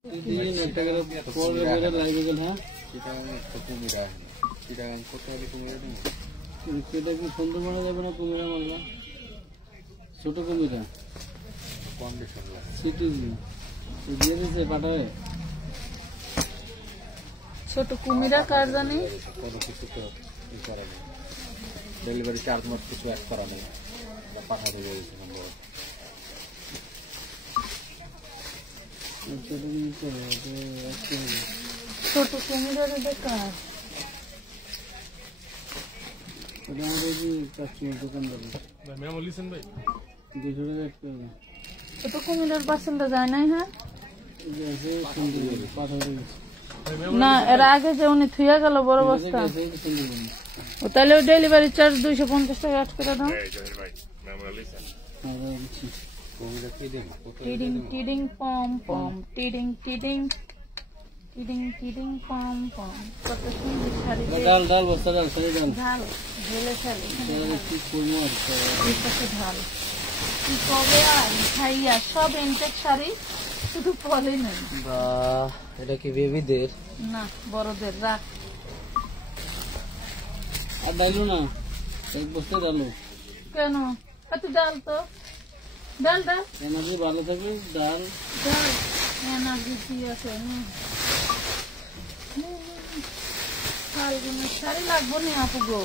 সুন্দর মারা যাবে না কুমিরা মারলা ছোট কুমিরা সিটি দিয়ে দিচ্ছে পাঠাবে ছোট কুমিরা কার জানি ডেলিভারি চার্জ মাস কিছু এক করা নেই পাঠাতে বলেছে ছোট কুমিরার বেকার ছোট কুমিরার পার্সেলটা যায় নাই। হ্যাঁ না, এর আগে যে উনি থুয়া গেল বড় বস্তা, তাহলে ডেলিভারি চার্জ 250 টাকা অ্যাড করে দাও। টিডিং টিডিং পম পম টিডিং টিডিং টিডিং টিডিং পম পম। কত সুন্দর শাড়ি, ডাল ডাল বস্তা ডাল শাড়ি ডাল ঢাল ঢেলে শাড়ি কি করবো আর ঢাল কি কবে আর খাইয়া সব ইনটেক শাড়ি, শুধু পরে নেই। এটা কি বেবিদের না বড়দের রাখ। আর ডাইলো না এক বস্তা ডালো কেন এত ডাল? তো ডাল ডাল এনার্জি ভালো থাকবে ডাল ডাল এনার্জি কি আছে। ফাল্গুনের শাড়ি লাগবো না আপু গো,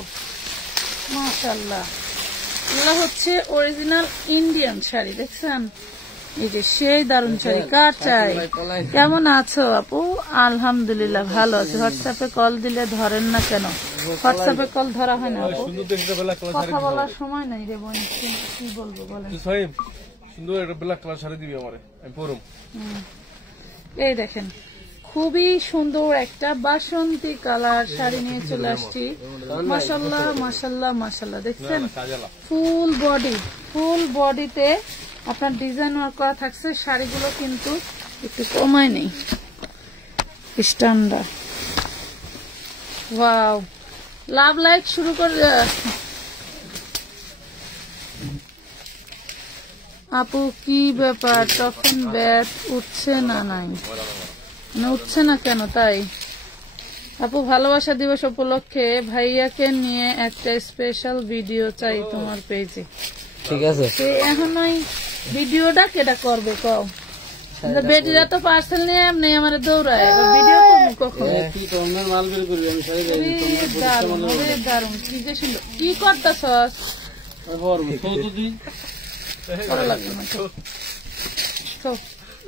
মাশাআল্লাহ। এগুলো হচ্ছে অরিজিনাল ইন্ডিয়ান শাড়ি, দেখছেন? এই যে সেই দারুন শাড়ি। কার চাই? কেমন আছো আপু? আলহামদুলিল্লাহ ভালো আছি। হোয়াটসঅ্যাপে কল দিলে ধরেন না কেন? হোয়াটসঅ্যাপে কল ধরা হয় না আপু, কথা বলার সময় নাই রে বোন। কি বলবো বলেন? সুন্দর একটা ব্ল্যাক কালার শাড়ি দিবি আমারে, আমি পরব। এই দেখেন খুবই সুন্দর একটা বাসন্তী কালার শাড়ি নিয়ে চলে আসছি। মাশাআল্লাহ মাশাআল্লাহ মাশাআল্লাহ, দেখছেন? ফুল বডিতে আপনার ডিজাইন ওয়ার্ক করা থাকছে। শাড়িগুলো কিন্তু একটু কমায় নেই, স্ট্যান্ডার্ড। ওয়াও, লাভ লাইক শুরু করে। আপু কি ব্যাপার, তখন ব্যাট উঠছে না? নাই না, উঠছে না কেন? তাই আপু ভালোবাসা দিবস উপলক্ষে ভাইয়াকে নিয়ে একটা স্পেশাল ভিডিও চাই তোমার পেজে। ঠিক আছে, এখন ওই ভিডিওটা কেটা করবে কও? বেটিরা তো পার্সেল নিয়ে এমনি আমার দৌড়ায়, ভিডিও করবো কখন? দারুন, কি যে সুন্দর। কি করতেছ?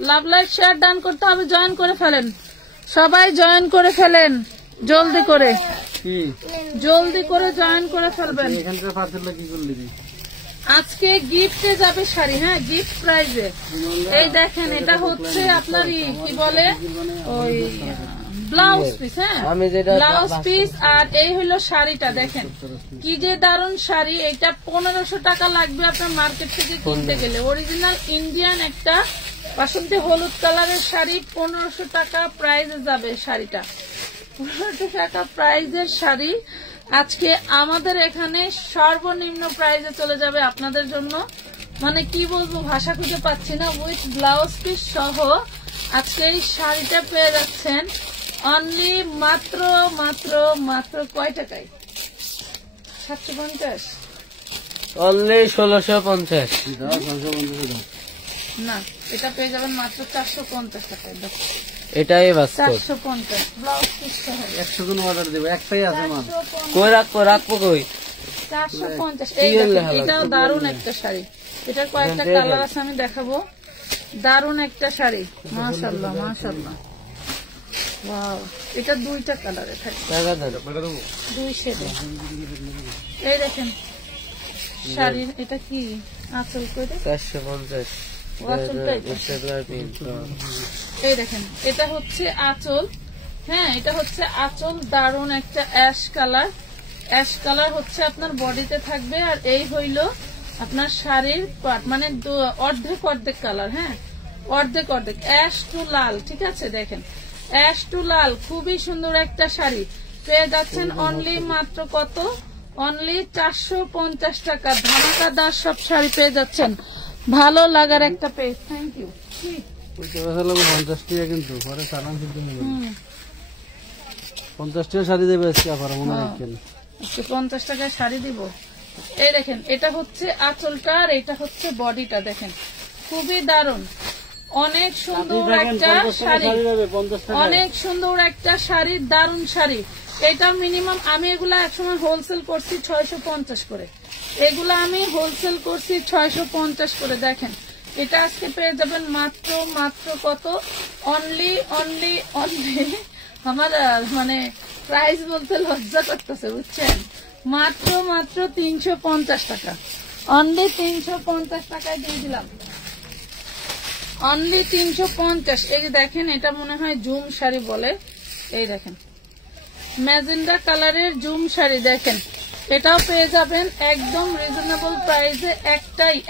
লাভ লাইক শেয়ার ডান করতে হবে, জয়েন করে ফেলেন সবাই, জয়েন করে ফেলেন জলদি করে, জলদি করে জয়েন করে ফেলবেন। আজকে গিফটে যাবে শাড়ি, হ্যাঁ গিফট প্রাইজে। এই দেখেন এটা হচ্ছে আপনার কি বলে ওই ব্লাউজ পিস, হ্যাঁ ব্লাউজ পিস। আর এই হলো শাড়িটা, দেখেন কি যে দারুন শাড়ি। এটা 1500 টাকা লাগবে আপনার মার্কেট থেকে কিনতে গেলে। অরিজিনাল ইন্ডিয়ান একটা বাসন্তী হলুদ কালারের শাড়ি, 1500 টাকা প্রাইজে যাবে শাড়িটা। 1500 টাকা প্রাইজের শাড়ি আজকে আমাদের এখানে সর্বনিম্ন প্রাইজে চলে যাবে আপনাদের জন্য। মানে কি বলবো, ভাষা খুঁজে পাচ্ছি না। উইথ ব্লাউজ পিস সহ আজকে এই শাড়িটা পেয়ে যাচ্ছেন অনলি মাত্র মাত্র মাত্র কয় টাকায়? 750, অনলি 1650। না, এটা পেয়ে যাবেন মাত্র 450 টাকায়। এটাই 450 ব্লাউজ পিস সহ। 100 জন অর্ডার দেব, একটাই আছে মাল। কই রাখবো কই? 450। এটাও দারুন একটা শাড়ি, এটার কয়েকটা কালার আছে আমি দেখাবো। দারুন একটা শাড়ি, মাশাআল্লাহ মাশাআল্লাহ। ওয়াও, এটা 2টা কালারে থাকে, 2 শেডে। এই দেখেন শাড়ির এটা কি আঁচল করে 450। এই দেখেন এটা হচ্ছে আঁচল, হ্যাঁ এটা হচ্ছে আঁচল। দারুন একটা অ্যাশ কালার, অ্যাশ কালার হচ্ছে আপনার বডিতে থাকবে। আর এই হইল আপনার শাড়ির পাট, মানে অর্ধেক অর্ধেক কালার, হ্যাঁ অর্ধেক অর্ধেক অ্যাশ টু লাল। ঠিক আছে, দেখেন অ্যাশ টু লাল, খুবই সুন্দর একটা শাড়ি পেয়ে যাচ্ছেন অনলি মাত্র কত? অনলি 450 টাকা। ধামাকাদার সব শাড়ি পেয়ে যাচ্ছেন। ভালো লাগার একটা পেজ। Thank you. ওইটা বেচা লাগবে 50 টাকা কিন্তু পরে চালান কিন্তু 50 টাকা শাড়ি দেবে আজকে আবার মনে রাখেন। আজকে 50 টাকায় শাড়ি দিব। এই দেখেন এটা হচ্ছে আঁচলটা আর এটা হচ্ছে বডিটা, দেখেন খুবই দারুণ, অনেক সুন্দর একটা শাড়ি, অনেক সুন্দর একটা শাড়ি, দারুণ শাড়ি। এটা মিনিমাম আমি এগুলা একসময় হোলসেল করছি 650 করে, এগুলা আমি হোলসেল করছি 650 করে। দেখেন এটা আজকে পেয়ে যাবেন মাত্র মাত্র কত, অনলি অনলি অনলি, আমার মানে প্রাইস বলতে লজ্জা করতেছে বুঝছেন, মাত্র মাত্র 350 টাকা, অনলি 350 টাকায় দিয়ে দিলাম, অনলি 350। এই যে দেখেন এটা মনে হয় জুম শাড়ি বলে, এই দেখেন ম্যাজেন্ডা কালারের জুম শাড়ি, দেখেন এটাও পেয়ে যাবেন একদম রিজনেবল প্রাইসে,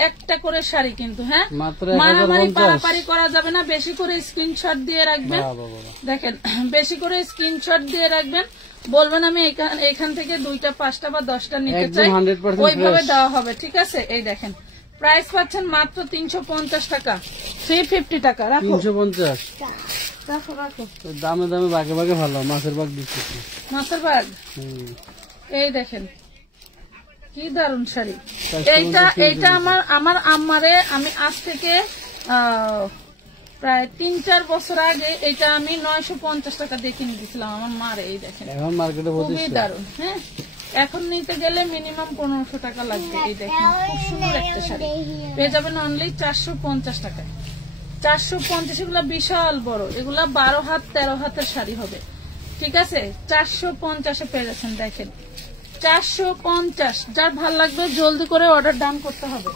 একটা করে শাড়ি কিন্তু, হ্যাঁ মারামারি পারাপারি করা যাবে না, বেশি করে স্ক্রিনশট দিয়ে রাখবেন, দেখেন বেশি করে স্ক্রিনশট দিয়ে রাখবেন, বলবেন আমি এখান থেকে 2টা 5টা বা 10টা নিতে চাই, ওইভাবে দেওয়া হবে, ঠিক আছে। এই দেখেন প্রাইস পাচ্ছেন মাত্র 350 টাকা, 350 টাকা, রাখো 350, রাখো রাখো, দামে দামে ভাগে ভাগে ভালো, মাছের ভাগ দিচ্ছি, মাছের ভাগ। এই দেখেন কি দারুণ শাড়ি, এইটা আমার আম্মারে আমি আজ থেকে প্রায় 3-4 বছর আগে এটা আমি 950 টাকা দিয়ে কিনে দিয়েছিলাম আমার মারে। এই দেখেন খুবই দারুণ, হ্যাঁ এখন নিতে গেলে মিনিমাম 1500 টাকা লাগবে। এই দেখেন খুব সুন্দর একটা শাড়ি পেয়ে যাবেন অনলি 450 টাকায়, 450। এগুলা বিশাল বড়, এগুলা 12 হাত 13 হাতের শাড়ি হবে, ঠিক আছে, 450-এ পেয়ে যাচ্ছেন। দেখেন 450, যার ভাল লাগবে জলদি করে অর্ডার ডান করতে হবে,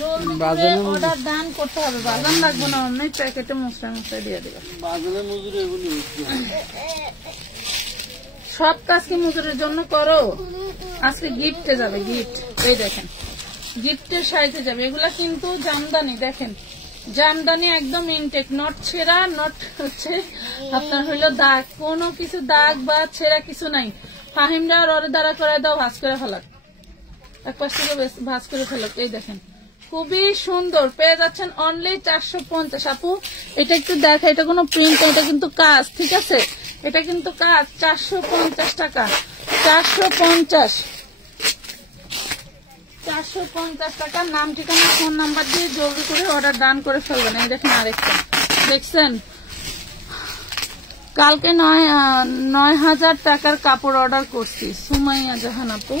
জলদি করে অর্ডার ডান করতে হবে, বাজার লাগবে না, অন্য প্যাকেটে মশলা দিয়ে দেবে, সব কাজ কি মজুরের জন্য করো, আজকে গিফটে যাবে, গিফট। এই দেখেন গিফটের সাইজে যাবে, এগুলা কিন্তু জামদানি, দেখেন জামদানি একদম ইনটেক, নট ছেঁড়া, নট হচ্ছে আপনার হইলো দাগ, কোনো কিছু দাগ বা ছেঁড়া কিছু নাই। ফাহিমরা ওরে দ্বারা করে দাও, ভাজ করে ফেলাক, এক পাশ থেকে ভাজ করে ফেলাক। এই দেখেন খুবই সুন্দর পেয়ে যাচ্ছেন অনলি 450। আপু এটা একটু দেখা, এটা কোনো প্রিন্ট, এটা কিন্তু কাজ, ঠিক আছে, এটা কিন্তু কাজ, 450 টাকা, 450 টাকা। নাম ঠিকানা ফোন নাম্বার দিয়ে জলদি করে অর্ডার ডান করে ফেলবেন। এই দেখেন আরেকটা, দেখছেন কালকে 9,000 টাকার কাপড় অর্ডার করছি, সুমাইয়া জাহান আপু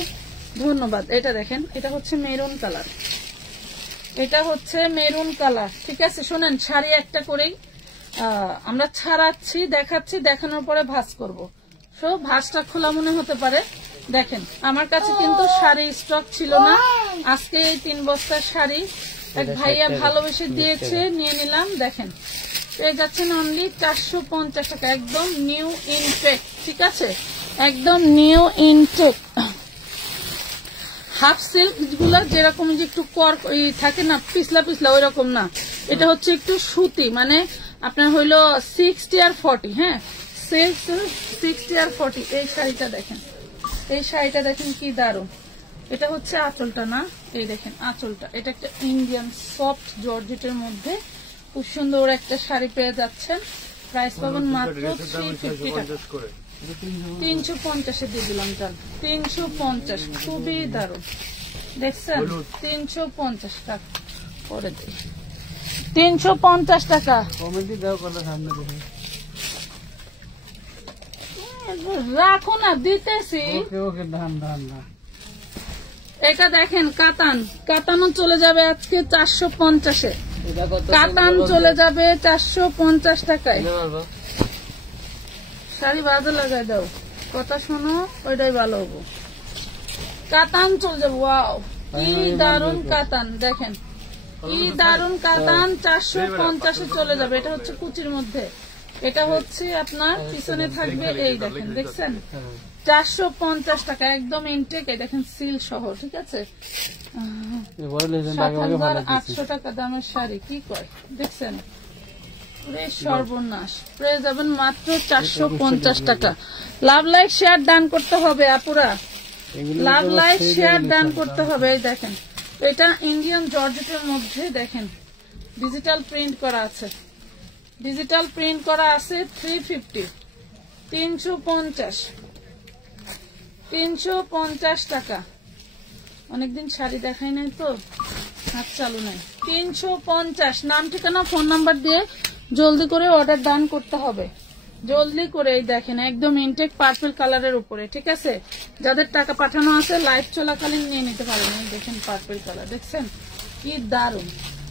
ধন্যবাদ। এটা দেখেন এটা হচ্ছে মেরুন কালার, এটা হচ্ছে মেরুন কালার, ঠিক আছে। শোনেন শাড়ি একটা করেই আমরা ছাড়াচ্ছি, দেখাচ্ছি, দেখানোর পরে ভাঁজ করবো, সো ভাঁজটা খোলা মনে হতে পারে। দেখেন আমার কাছে কিন্তু শাড়ি স্টক ছিল না, আজকে এই 3 বস্তার শাড়ি এক ভাইয়া ভালোবেসে দিয়েছে, নিয়ে নিলাম। দেখেন পেয়ে যাচ্ছেন অনলি 450 টাকা, একদম নিউ ইনটেক, ঠিক আছে, একদম নিউ ইনটেক। হাফ সিল্ক গুলা যেরকম যে একটু থাকে না, পিছলা পিছলা, ওই রকম না, এটা হচ্ছে একটু সুতি, মানে আপনার হইলো 60 আর 40, হ্যাঁ 60 আর 40। এই শাড়িটা দেখেন, এই শাড়িটা দেখেন কি দারুণ, এটা হচ্ছে আঁচলটা না, এই দেখেন আঁচলটা, এটা একটা ইন্ডিয়ান সফট জর্জেটের মধ্যে খুব সুন্দর একটা শাড়ি পেয়ে যাচ্ছেন, প্রাইস পাবেন মাত্র 350 টাকা, 350-এ দিয়ে দিলাম, চাল 350, খুবই দারুণ, দেখছেন 350 টাকা করে দিই, 350 টাকা। কমেডি দাও কথা সামনে দেখে রাখো না, দিতেছি। এটা দেখেন কাতান, কাতানও চলে যাবে আজকে 450-এ, কাতান চলে যাবে 450 টাকায়। শাড়ি বাজে লাগাই দাও, কথা শোনো, ওইটাই ভালো হবো। কাতান চলে যাবে, ওয়াও কি দারুন কাতান, দেখেন কি দারুন কাতান, 450-এ চলে যাবে। এটা হচ্ছে কুচির মধ্যে, এটা হচ্ছে আপনার পিছনে থাকবে, এই দেখেন, দেখছেন 450 টাকা, একদম ইনটেক। এই দেখেন সিল সহ, ঠিক আছে, 7,800 টাকা দামের শাড়ি, কি কয় দেখছেন, সর্বনাশ। পেয়ে যাবেন মাত্র 450 টাকা। লাভ লাইক শেয়ার দান করতে হবে আপুরা, লাভ লাইক শেয়ার দান করতে হবে। এই দেখেন এটা ইন্ডিয়ান জর্জেটের মধ্যে, দেখেন ডিজিটাল প্রিন্ট করা আছে, ডিজিটাল প্রিন্ট করা আছে 350, 350, 350 টাকা। অনেকদিন শাড়ি দেখাই নাই তো, হাত চালু নাই। 350, নাম ঠিকানা ফোন নাম্বার দিয়ে জলদি করে অর্ডার ডান করতে হবে, জলদি করে। এই দেখেন একদম ইনটেক পার্পল কালারের উপরে, ঠিক আছে? যাদের টাকা পাঠানো আছে লাইভ চলাকালীন নিয়ে নিতে পারেন। এই দেখেন পার্পল কালার, দেখছেন কি দারুন।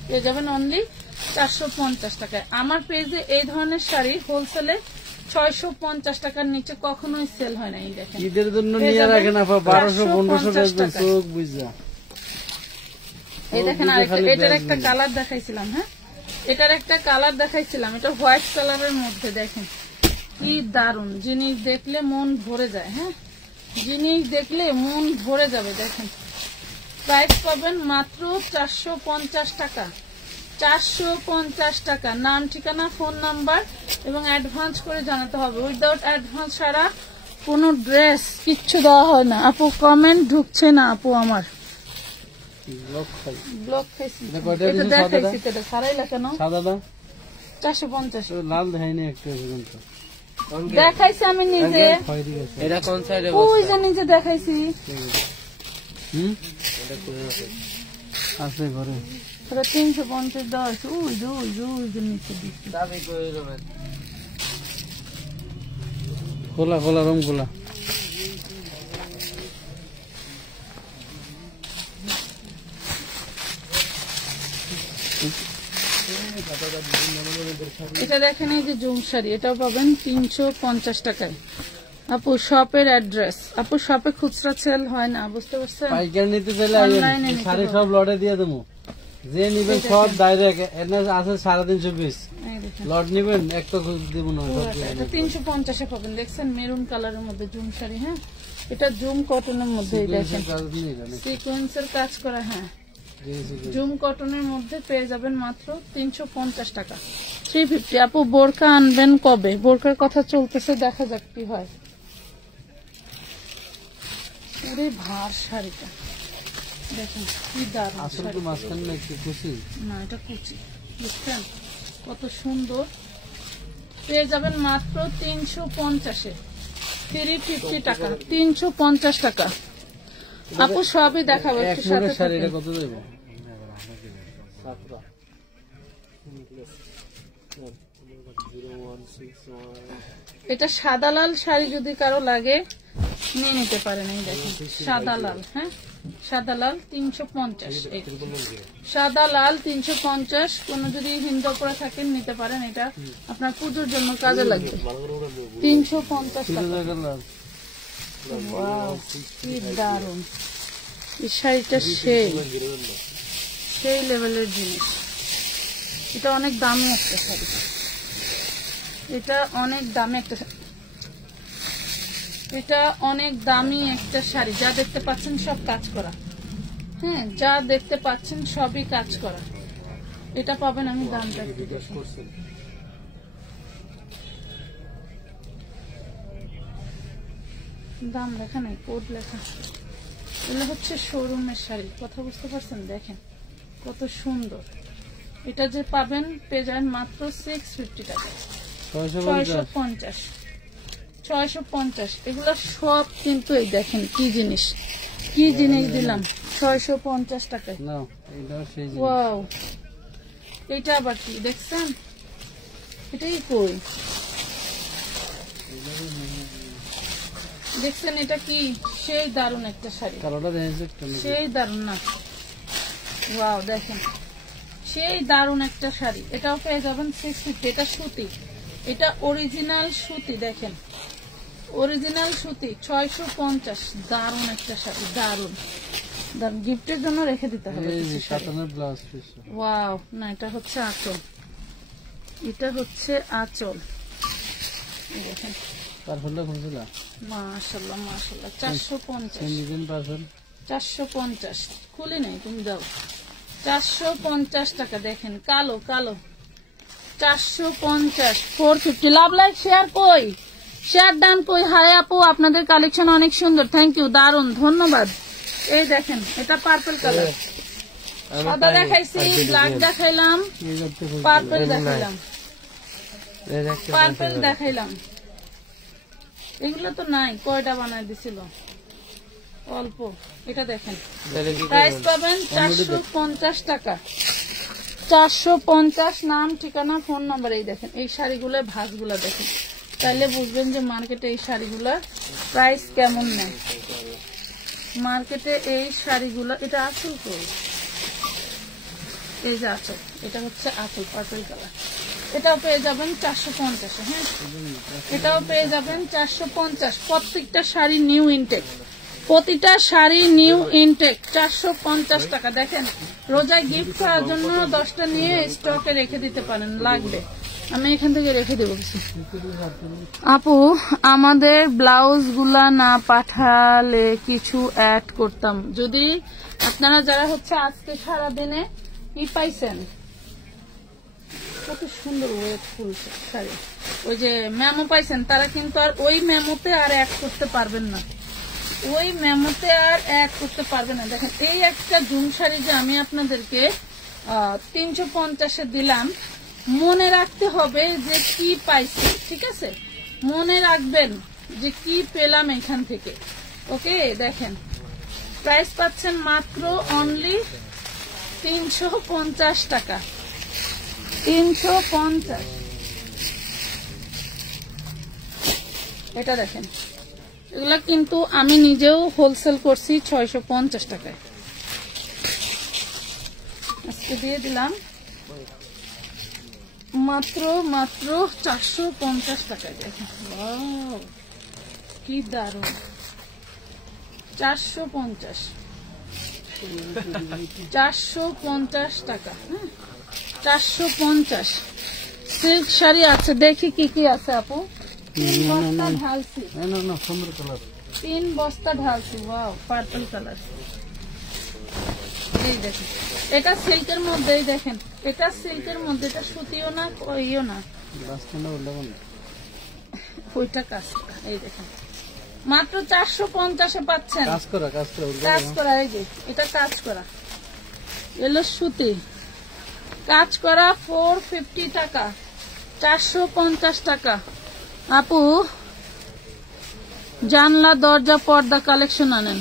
পেয়ে যাবেন অনলি 450 টাকায়। আমার পেজে এই ধরনের শাড়ি হোলসেলে 650 টাকার নিচে কখনোই সেল হয় না। এই দেখেন ঈদের জন্য নিয়ে রাখেন আপা, 1200-1500 বেচবেন চোখ বুঝা। এই দেখেন আরেকটা, এটার একটা কালার দেখাইছিলাম, হ্যাঁ এটার একটা কালার দেখাইছিলাম, এটা হোয়াইট কালারের মধ্যে। দেখেন কি দারুন জিনিস, দেখলে মন ভরে যায়। হ্যাঁ জিনিস দেখলে মন ভরে যাবে। দেখেন প্রাইস পাবেন মাত্র 450 টাকা, 450 টাকা। নাম ঠিকানা ফোন নাম্বার এবং অ্যাডভান্স করে জানাতে হবে। উইদাউট অ্যাডভান্স ছাড়া কোনো ড্রেস কিচ্ছু দেওয়া হয় না। আপু কমেন্ট ঢুকছে না আপু, আমার ব্লক খাইছি। এটা দেখাইছি, এটা সারাইলা কেন? সাদাটা 450 লাল দেখাইনি একটা পর্যন্ত, দেখাইছি আমি নিজে। এটা কোন সাইডে ওই যে নিজে দেখাইছি। আছে ঘরে, ওটা 350 দেওয়া আছে। ওই যে ওই যে ওই যে নিচে দিচ্ছি। খোলা খোলা রং খোলা। এটা দেখেন এই যে জুম শাড়ি, এটাও পাবেন 350 টাকায়। আপু শপের অ্যাড্রেস, আপু শপে খুচরা সেল হয় না, বুঝতে পারছেন? পাইকারি নিতে চাইলে শাড়ি সব লটে দিয়ে দেবো, যে নিবেন সব ডাইরেক্ট। এর আছে 350 পিস, লট নিবেন একটা দিব না। 350-এ পাবেন। দেখছেন মেরুন কালারের মধ্যে জুম শাড়ি, হ্যাঁ এটা জুম কটনের মধ্যে। দেখেন সিকোয়েন্সের কাজ করা, হ্যাঁ জুম কটনের মধ্যে পেয়ে যাবেন মাত্র 350 টাকা, 350। আপু বোরকা আনবেন কবে? বোরকার কথা চলতেছে, দেখা যাক কি হয়। পুরো ভার শাড়িটা দেখেন কি দারুণ। আসলে মাঝখানে না একটু খুশি না, এটা কুচি, বুঝছেন কত সুন্দর। পেয়ে যাবেন মাত্র 350-এ, 350 টাকা, 350 টাকা। আপু সবই দেখাবো, একটু সাথে শাড়িটা কত দেব? এটা সাদা লাল শাড়ি যদি কারো লাগে নিয়ে নিতে পারেন। এই দেখেন সাদা লাল, হ্যাঁ সাদা লাল 350, সাদা লাল 350। কোন যদি হিন্দু করে থাকেন নিতে পারেন, এটা আপনার পুজোর জন্য কাজে লাগবে। 350 টাকা। ওয়াও কি দারুন এই শাড়িটা, সেই লেভেলের জিনিস। এটা অনেক দামি একটা শাড়ি, এটা অনেক দামি একটা, এটা অনেক দামি একটা শাড়ি। যা দেখতে পাচ্ছেন সব কাজ করা, হ্যাঁ যা দেখতে পাচ্ছেন সবই কাজ করা। এটা পাবেন, আমি দামটা দাম লেখা নাই, কোড লেখা। এগুলো হচ্ছে শোরুমের শাড়ি, কথা বুঝতে পারছেন? দেখেন কত সুন্দর। এটা যে পাবেন পেয়ে যাবেন মাত্র 650 টাকা, 650, 650। এগুলো সব কিন্তু এই দেখেন কি জিনিস, কি জিনিস দিলাম 650 টাকায়। ওয়াও, এটা আবার কি দেখছেন? এটাই কই দেখছেন? এটা কি সেই দারুণ একটা শাড়ি, সেই দারুণ না? ওয়াও দেখেন সেই দারুণ একটা শাড়ি। এটাও পেয়ে যাবেন 650। এটা সুতি, এটা অরিজিনাল সুতি। দেখেন অরিজিনাল সুতি, 650। দারুণ একটা শাড়ি, দারুণ দারুণ। গিফটের জন্য রেখে দিতে হবে। ওয়াও, না এটা হচ্ছে আঁচল, এটা হচ্ছে আঁচল। দেখেন মাশাআল্লাহ মাশাআল্লাহ। 450, 450 খুলে নাই, তুমি দাও। 450 টাকা। দেখেন কালো কালো, 450, 450। লাভ লাইক শেয়ার কই, শেয়ার ডান কই? হাই আপু আপনাদের কালেকশন অনেক সুন্দর, থ্যাংক ইউ, দারুন, ধন্যবাদ। এই দেখেন এটা পার্পল কালার, সাদা দেখাইছি, ব্ল্যাক দেখাইলাম, পার্পল দেখাইলাম। পার্পল দেখাইলাম, এগুলো তো নাই, কয়টা বানাই দিছিল অল্প। এটা দেখেন প্রাইস পাবেন 450 টাকা, 450। নাম, ঠিকানা, ফোন নাম্বার। এই দেখেন এই শাড়িগুলো ভাঁজগুলা দেখেন, তাইলে বুঝবেন যে মার্কেটে এই শাড়িগুলার প্রাইস কেমন নেয়। মার্কেটে এই শাড়িগুলো, এটা আঁচল কই, এই যে আঁচল, এটা হচ্ছে আঁচল পার্পল কালার, এটাও পেয়ে যাবেন 450। হ্যাঁ, এটাও পেয়ে যাবেন 450। প্রত্যেকটা শাড়ি নিউ ইনটেক, প্রতিটা শাড়ি নিউ ইনটেক, 450 টাকা। দেখেন রোজায় গিফট করার জন্য 10টা নিয়ে স্টকে রেখে দিতে পারেন, লাগবে আমি এখান থেকে রেখে দেবো কিছু। আপু আমাদের ব্লাউজ গুলা না পাঠালে কিছু অ্যাড করতাম, যদি আপনারা যারা হচ্ছে আজকে সারাদিনে কি পাইছেন, কত সুন্দর ওয়েট ফুল শাড়ি, ওই যে মেমো পাইছেন, তারা কিন্তু আর ওই মেমোতে আর অ্যাড করতে পারবেন না, ওই মেমোতে আর অ্যাড করতে পারবেন না। দেখেন এই একটা জুম শাড়ি যে আমি আপনাদেরকে 350-এ দিলাম, মনে রাখতে হবে যে কি পাইছি, ঠিক আছে, মনে রাখবেন যে কি পেলাম এখান থেকে। ওকে, দেখেন প্রাইস পাচ্ছেন মাত্র অনলি 350 টাকা, 350। এটা দেখেন, এগুলা কিন্তু আমি নিজেও হোলসেল করছি 650 টাকায়, আজকে দিয়ে দিলাম মাত্র 450 টাকায়। দেখেন কি দারুণ, 450 টাকা। হ্যাঁ, 450 সিল্ক শাড়ি আছে, দেখি কি কি আছে আপু। 3 বস্তা ঢালছি, 3 বস্তা ঢালছি। Wow, purple colour. এই দেখেন এটা সিল্কের মধ্যেই, দেখেন এটা সিল্কের মধ্যে, এটা সুতিও না কইও না, ওইটা কাজ করা। এই দেখেন মাত্র 450-এ পাচ্ছেন, কাজ করা। এই যে এটা কাজ করা, এলো সুতি কাজ করা, 450 টাকা, 450 টাকা। আপু জানলা দরজা পর্দা কালেকশন আনেন,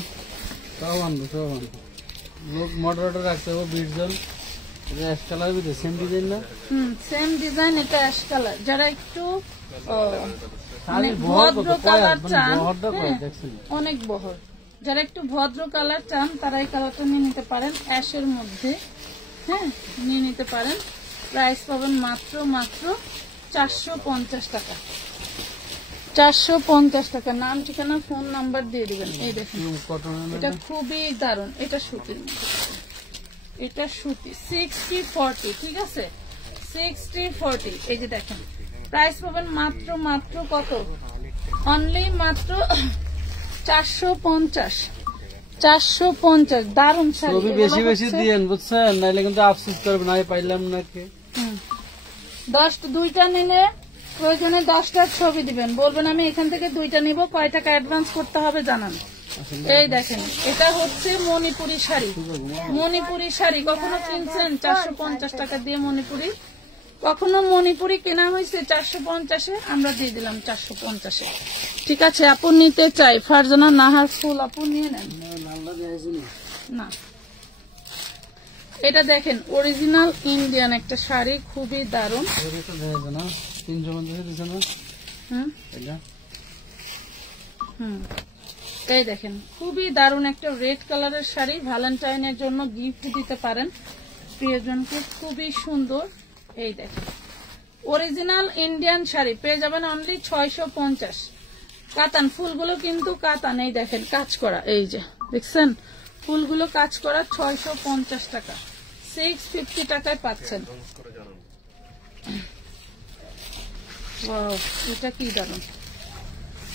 মডারেটর রাখতে হবে 20 জন। অ্যাশ কালার ভিতরে সেম ডিজাইন না? সেম ডিজাইন, এটা অ্যাশ কালার। যারা একটু ভদ্র কালার চান, অনেক বহর, যারা একটু ভদ্র কালার চান তারা এই কালারটা নিয়ে নিতে পারেন, অ্যাশের মধ্যে। হ্যাঁ, নিয়ে নিতে পারেন। প্রাইস পাবেন মাত্র 450 টাকা, 450 টাকা। নাম, ঠিকানা, ফোন নাম্বার দিয়ে দিবেন। এই দেখেন এটা খুবই দারুণ, এটা সুতির মধ্যে, এটা সুতি 60-40, ঠিক আছে, 60-40। এই যে দেখেন প্রাইস পাবেন মাত্র কত, অনলি মাত্র 450, 450। দারুণ শাড়ি, বেশি বেশি দিয়েন বুঝছেন, নাইলে কিন্তু আফসোস করবেন না পাইলাম না। 2টা নিলে প্রয়োজনে 10টার ছবি দিবেন, বলবেন আমি এখান থেকে 2টা নিব, কয় টাকা অ্যাডভান্স করতে হবে জানান। এই দেখেন এটা হচ্ছে মণিপুরি শাড়ি, মণিপুরি শাড়ি কখনো কিনছেন 450 টাকা দিয়ে মণিপুরি, কখনো মণিপুরি কেনা হয়েছে 450-এ, আমরা দিয়ে দিলাম 450-এ। ঠিক আছে, আপু নিতে চাই, ফারজানা নাহার ফুল, আপু নিয়ে নেন না। এটা দেখেন অরিজিনাল ইন্ডিয়ান একটা শাড়ি, খুবই দারুণ। এই দেখেন খুবই দারুণ একটা রেড কালারের শাড়ি, ভ্যালেন্টাইনের জন্য গিফট দিতে পারেন প্রিয়জনকে, খুবই সুন্দর। এই দেখেন অরিজিনাল ইন্ডিয়ান শাড়ি পেয়ে যাবেন অনলি 650। কাতান, ফুলগুলো কিন্তু কাতান। এই দেখেন কাজ করা, এই যে দেখছেন ফুলগুলো কাজ করা, 650 টাকা, 650 টাকায় পাচ্ছেন। ওয়াও, এটা কি দারুণ,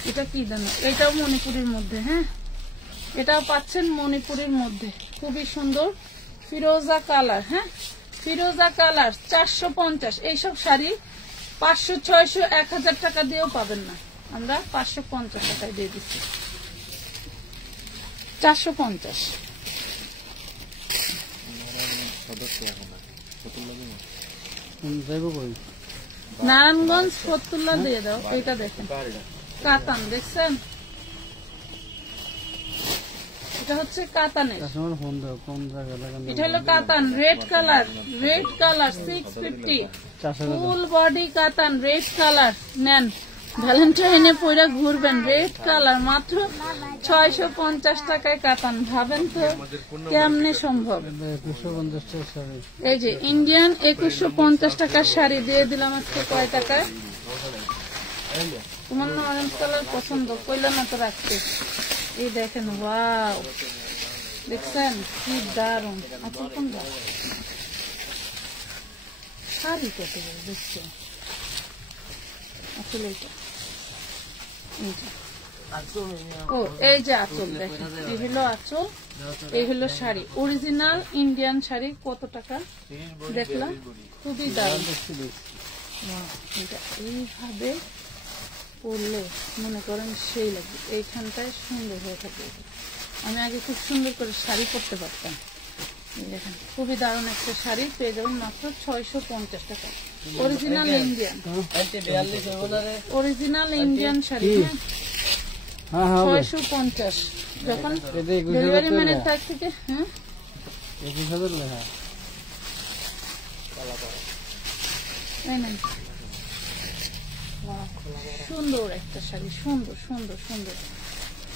এটা কি দারুণ। এটাও মণিপুরের মধ্যে, হ্যাঁ এটাও পাচ্ছেন মণিপুরের মধ্যে, খুবই সুন্দর ফিরোজা কালার। হ্যাঁ, ফিরোজা কালার 450। এইসব শাড়ি 500, 600, 1000 টাকা দিয়েও পাবেন না, আমরা 550 টাকায় দিয়ে দিচ্ছি, 450। নারায়ণগঞ্জ ফতুল্লা দিয়ে দাও। এটা দেখেন কাতান, দেখছেন? এটা হচ্ছে কাতানের, এটা হলো কাতান, রেড কালার, 650 ফুল বডি কাতান, রেড কালার। নেন ভ্যালেন্টাইনে পয়রা ঘুরবেন, রেড কালার, মাত্র 650 টাকায় কাতান। ভাবেন তো কেমনে সম্ভব? এই যে ইন্ডিয়ান 2150 টাকার শাড়ি দিয়ে দিলাম আজকে। কয় টাকায়? তোমার না অরেঞ্জ কালার পছন্দ, কইলা না তো রাখতে। এই দেখেন, ওয়াও, দেখছেন কি দারুন। আচ্ছা কোনটা শাড়ি কত দেখছেন? আসলে এটা ও এই যে আঁচল, দেখেন এই হলো আঁচল, এই হলো শাড়ি, অরিজিনাল ইন্ডিয়ান শাড়ি। কত টাকা দেখলাম? খুবই দারুণ। এটা এইভাবে পরলে মনে করেন সেই লাগবে, এইখানটায় সুন্দর হয়ে থাকে। আমি আগে খুব সুন্দর করে শাড়ি পরতে পারতাম। দেখেন খুবই দারুণ একটা শাড়ি পেয়ে যাবেন মাত্র 650 টাকা। Original Indian, original Indian sari 650। যখন ডেলিভারি ম্যানের কাছ থেকে সুন্দর একটা শাড়ি, সুন্দর সুন্দর সুন্দর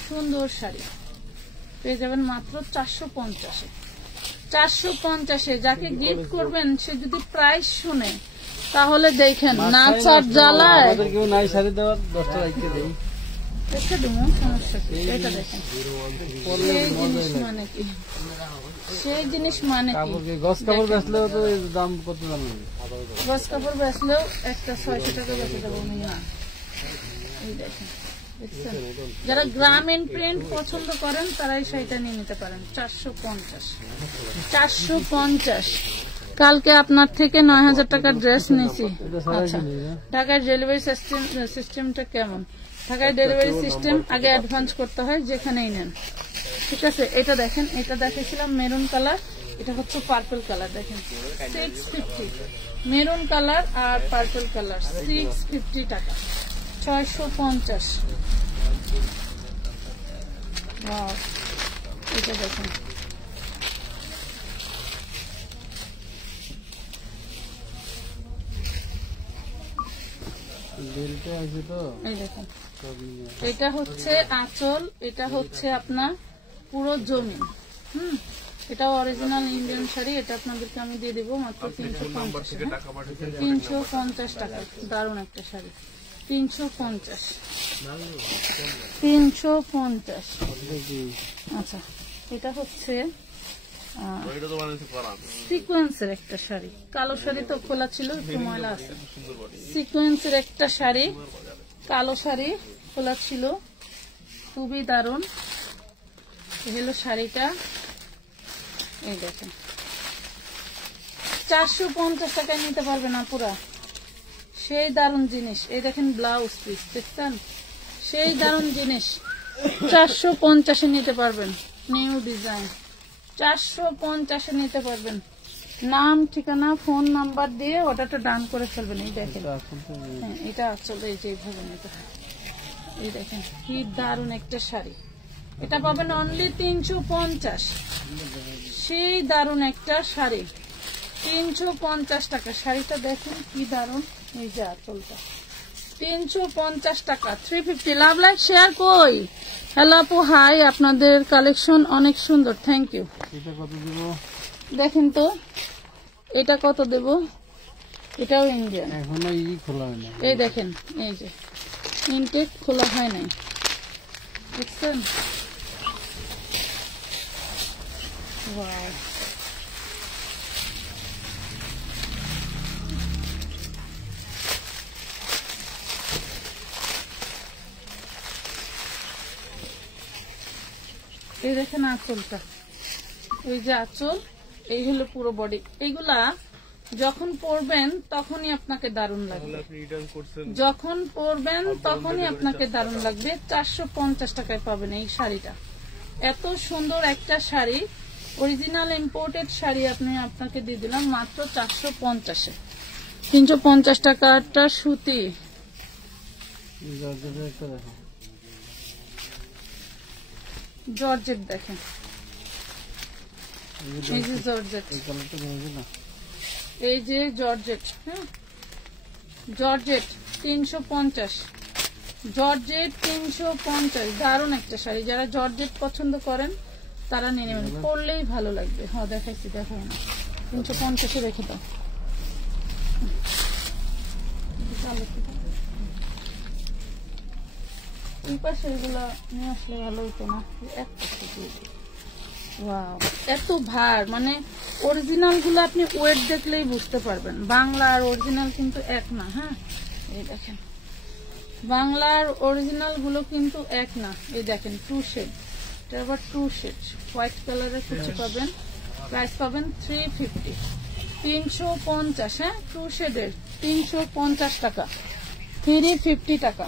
সুন্দর শাড়ি পেয়ে যাবেন মাত্র 450-এ। 450-এ যাকে গিফট করবেন সে যদি প্রাইস শুনে তাহলে দেখেন নাচ আর জ্বালায়। এটা দেখেন সেই জিনিস মানে কি, সেই জিনিস মানে কি। গস কাপড় বেচলেও তো দাম কত জানেন? গস কাপড় বেচলেও একটা 600 টাকা বেচে দেবো না। এই দেখেন, দেখছেন? যারা গ্রামীণ প্রিন্ট পছন্দ করেন তারা এই শাড়িটা নিয়ে নিতে পারেন। 450। কালকে আপনার থেকে 9000 টাকার ড্রেস নিয়েছি। আচ্ছা, ঢাকার ডেলিভারি সিস্টেমটা কেমন? ঢাকায় ডেলিভারি সিস্টেম আগে অ্যাডভান্স করতে হয় যেখানেই নেন, ঠিক আছে? এটা দেখেন, এটা দেখাইছিলাম মেরুন কালার, এটা হচ্ছে পার্পল কালার। দেখেন 650, মেরুন কালার আর পার্পল কালার 650 টাকা, 650। এটা দেখেন এই দেখেন, এটা হচ্ছে আঁচল, এটা হচ্ছে আপনার পুরো জমিন। এটাও অরিজিনাল ইন্ডিয়ান শাড়ি। এটা আপনাদেরকে আমি দিয়ে দিব মাত্র 350 টাকা। দারুণ একটা শাড়ি, 350। আচ্ছা, এটা হচ্ছে সিকোয়েন্সের একটা শাড়ি। কালো শাড়ি তো খোলা ছিল, একটু ময়লা আছে। সিকোয়েন্সের একটা শাড়ি, কালো শাড়ি খোলা ছিল, খুবই দারুণ। হলো শাড়িটা, এই দেখেন 450 টাকায় নিতে পারবেন আপুরা। সেই দারুণ জিনিস। এই দেখেন ব্লাউজ পিস, দেখছেন? সেই দারুণ জিনিস 450-এ নিতে পারবেন। নিউ ডিজাইন 450-এ নিতে পারবেন। নাম, ঠিকানা, ফোন নাম্বার দিয়ে অর্ডারটা ডান করে ফেলবেন। এই দেখেন, হ্যাঁ এটা আসলে এই যে এইভাবে নিতে হয়। এই দেখেন কি দারুণ একটা শাড়ি, এটা পাবেন অনলি 350। সেই দারুণ একটা শাড়ি 350 টাকা। শাড়িটা দেখেন কি দারুণ। এই যে আঁচলটা 350 টাকা, 350। লাভ লাইক শেয়ার কই? হ্যালো আপু, হাই, আপনাদের কালেকশন অনেক সুন্দর, থ্যাংক ইউ। দেখেন তো এটা কত দেব? এটাও ইন্ডিয়ান, এখনো খোলা হয় না। এই দেখেন, এই যে ইনটেক খোলা হয় নাই, দেখছেন? ওয়াও, এই দেখেন আঁচলটা, এই যে আঁচল, এই হলো পুরো বডি। এইগুলা যখন পরবেন তখনই আপনাকে দারুণ লাগবে, যখন পরবেন তখনই আপনাকে দারুণ লাগবে। 450 টাকায় পাবেন এই শাড়িটা। এত সুন্দর একটা শাড়ি, অরিজিনাল ইম্পোর্টেড শাড়ি আপনাকে দিয়ে দিলাম মাত্র 450-এ। 350 টাকাটা সুতি। জর্জেট দেখেন, এই যে জর্জেট, এই যে জর্জেট, হ্যাঁ জর্জেট 350, জর্জেট 350। দারুণ একটা শাড়ি, যারা জর্জেট পছন্দ করেন তারা নিয়ে নেবেন, পরলেই ভালো লাগবে। হ্যাঁ দেখাইছি, দেখো না 350 রেখে দাও। এই পাশে এগুলো নিয়ে আসলে ভালো হতো না, এত ভার, মানে অরিজিনাল গুলো আপনি ওয়েট দেখলেই বুঝতে পারবেন। বাংলা আর অরিজিনাল কিন্তু এক না। হ্যাঁ এই দেখেন, বাংলার অরিজিনাল গুলো কিন্তু এক না। এই দেখেন 2 শেড, এটা আবার 2 শেড হোয়াইট কালারের কিছু পাবেন। প্রাইস পাবেন 350, 350। হ্যাঁ 2 শেডের 350 টাকা, 350 টাকা।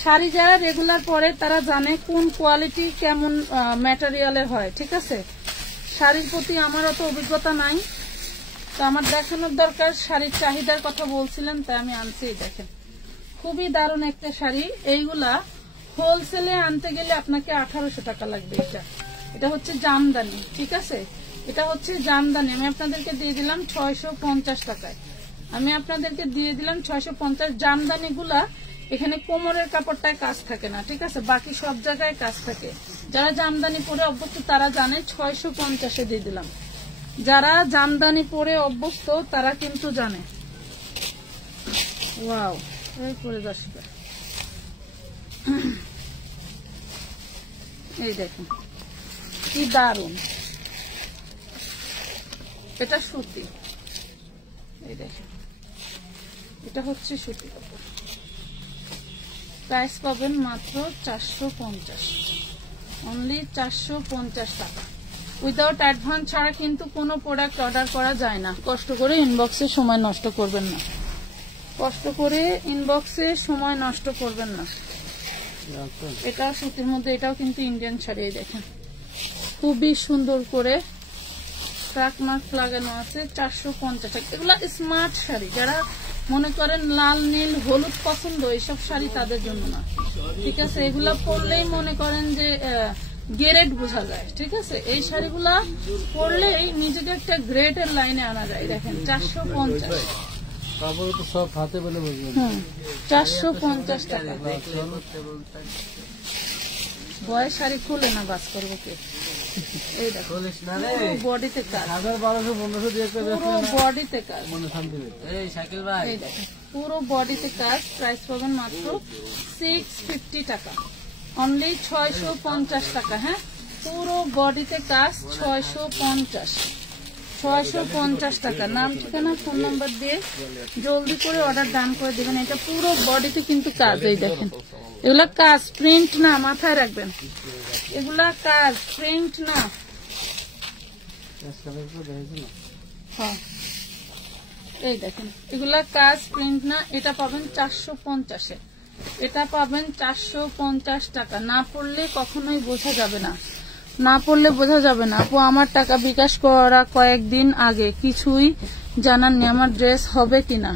শাড়ি যারা রেগুলার পরে তারা জানে কোন কোয়ালিটি কেমন ম্যাটেরিয়ালের হয়, ঠিক আছে। শাড়ির প্রতি আমার অত অভিজ্ঞতা নাই, তো আমার দেখানোর দরকার। শাড়ির চাহিদার কথা বলছিলেন তাই আমি আনছি। দেখেন খুবই দারুণ একটা শাড়ি। এইগুলা হোলসেলে আনতে গেলে আপনাকে 1800 টাকা লাগবে। এটা হচ্ছে জামদানি, ঠিক আছে, এটা হচ্ছে জামদানি। আমি আপনাদেরকে দিয়ে দিলাম 650 টাকায়, আমি আপনাদেরকে দিয়ে দিলাম 650। জামদানি গুলা এখানে কোমরের কাপড়টায় কাজ থাকে না, ঠিক আছে, বাকি সব জায়গায় কাজ থাকে। যারা জামদানি পরে অভ্যস্ত তারা জানে, 650-এ দিয়ে দিলাম। যারা জামদানি পরে অভ্যস্ত তারা কিন্তু জানে। ওয়াও, পরে দর্শক এই দেখুন কি দারুন, এটা সুতি। এই দেখেন এটা হচ্ছে সুতি কাপড়। প্রাইস পাবেন মাত্র 450, অনলি 450 টাকা। উইদাউট অ্যাডভান্স ছাড়া কিন্তু কোনো প্রোডাক্ট অর্ডার করা যায় না। কষ্ট করে ইনবক্সে সময় নষ্ট করবেন না, কষ্ট করে ইনবক্সে সময় নষ্ট করবেন না। এটাও সুতির মধ্যে, এটাও কিন্তু ইন্ডিয়ান শাড়ি। দেখেন খুবই সুন্দর করে ট্রাক মার্ক লাগানো আছে। 450 টাকা। এগুলা স্মার্ট শাড়ি, যারা মনে করেন লাল নীল হলুদ পছন্দ, এইসব শাড়ি তাদের জন্য না, ঠিক আছে। এগুলা পরলেই মনে করেন যে গ্রেড বোঝা যায়, ঠিক আছে। এই শাড়িগুলা পরলেই নিজেকে একটা গ্রেডের লাইনে আনা যায়। দেখেন 450, 450 টাকা। বয়ের শাড়ি খুলে না, বাস করবো কে। এই দেখো বডিতে কাজ, 1200-1500 দিয়ে পুরো বডিতে কাজ। এই দেখেন পুরো বডিতে কাজ। প্রাইস পাবেন মাত্র 650 টাকা, অনলি 650 টাকা। হ্যাঁ পুরো বডিতে কাজ, 650 টাকা। নাম ঠিকানা ফোন নাম্বার দিয়ে জলদি করে অর্ডার ডান করে দিবেন। এটা পুরো বডিতে কিন্তু কাজ। এই দেখেন এগুলা কাজ, প্রিন্ট না, মাথায় রাখবেন, এগুলা কাজ, প্রিন্ট না। হ্যাঁ এই দেখেন এগুলা কাজ, প্রিন্ট না। এটা পাবেন 450-এ, এটা পাবেন 450 টাকা। না পড়লে কখনোই বোঝা যাবে না, না পড়লে বোঝা যাবে না। আপু আমার টাকা বিকাশ করা কয়েকদিন আগে, কিছুই জানাননি, আমার ড্রেস হবে কিনা।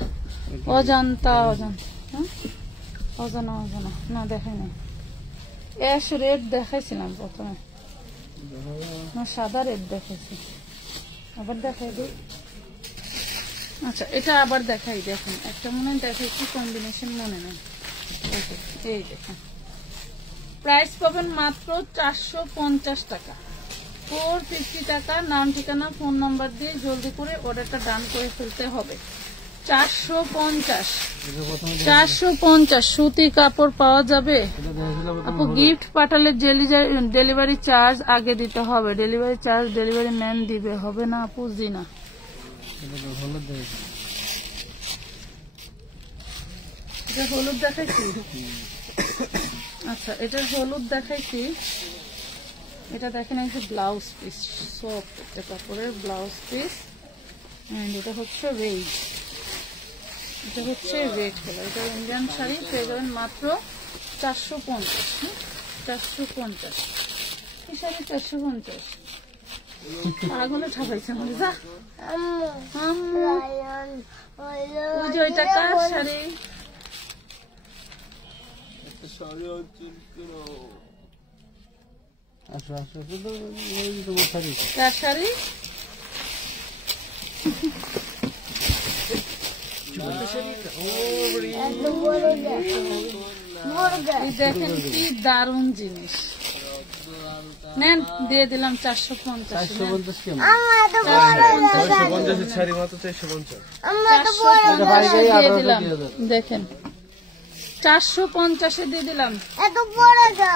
অজান্তা, অজানা না দেখাই নাই। অ্যাশ রেড দেখাইছিলাম প্রথমে, না সাদা রেড দেখাইছি, আবার দেখাই দিই। আচ্ছা এটা আবার দেখাই। দেখেন একটা মনে দেখাইছি, কম্বিনেশন মনে নেই। এই দেখেন প্রাইস পাবেন মাত্র 450 টাকা, 450 টাকা। নাম ঠিকানা ফোন নাম্বার দিয়ে জলদি করে অর্ডারটা ডান করে ফেলতে হবে। 450 সুতি কাপড় পাওয়া যাবে। আপু গিফট পাঠালে ডেলিভারি চার্জ আগে দিতে হবে। ডেলিভারি চার্জ ডেলিভারি ম্যান দিবে, হবে না আপু? জি না। হলুদ দেখাইছি, আচ্ছা এটা হলুদ দেখাইছি। এটা দেখেন এই যে ব্লাউজ পিস, সফট একটা কাপড়ের ব্লাউজ পিস। এটা হচ্ছে রেড, এটা হচ্ছে রেড কালার। এটা ইন্ডিয়ান শাড়ি, পেয়ে যাবেন মাত্র 450। 450 কি শাড়ি? 450 পাগলে ঠাপাইছে আমার, যা আম্মু। ওই যে ওইটা কার শাড়ি? আসো আসো, এই তোমার শাড়ি। কার শাড়ি? দেখেন কি দারুণ জিনিস। নেন, দিয়ে দিলাম 450। 450 কেমন? 450 শাড়ি মাত্র 450। 450 দিয়ে দিলাম। দেখেন 450 দিয়ে দিলাম। এত বড় যা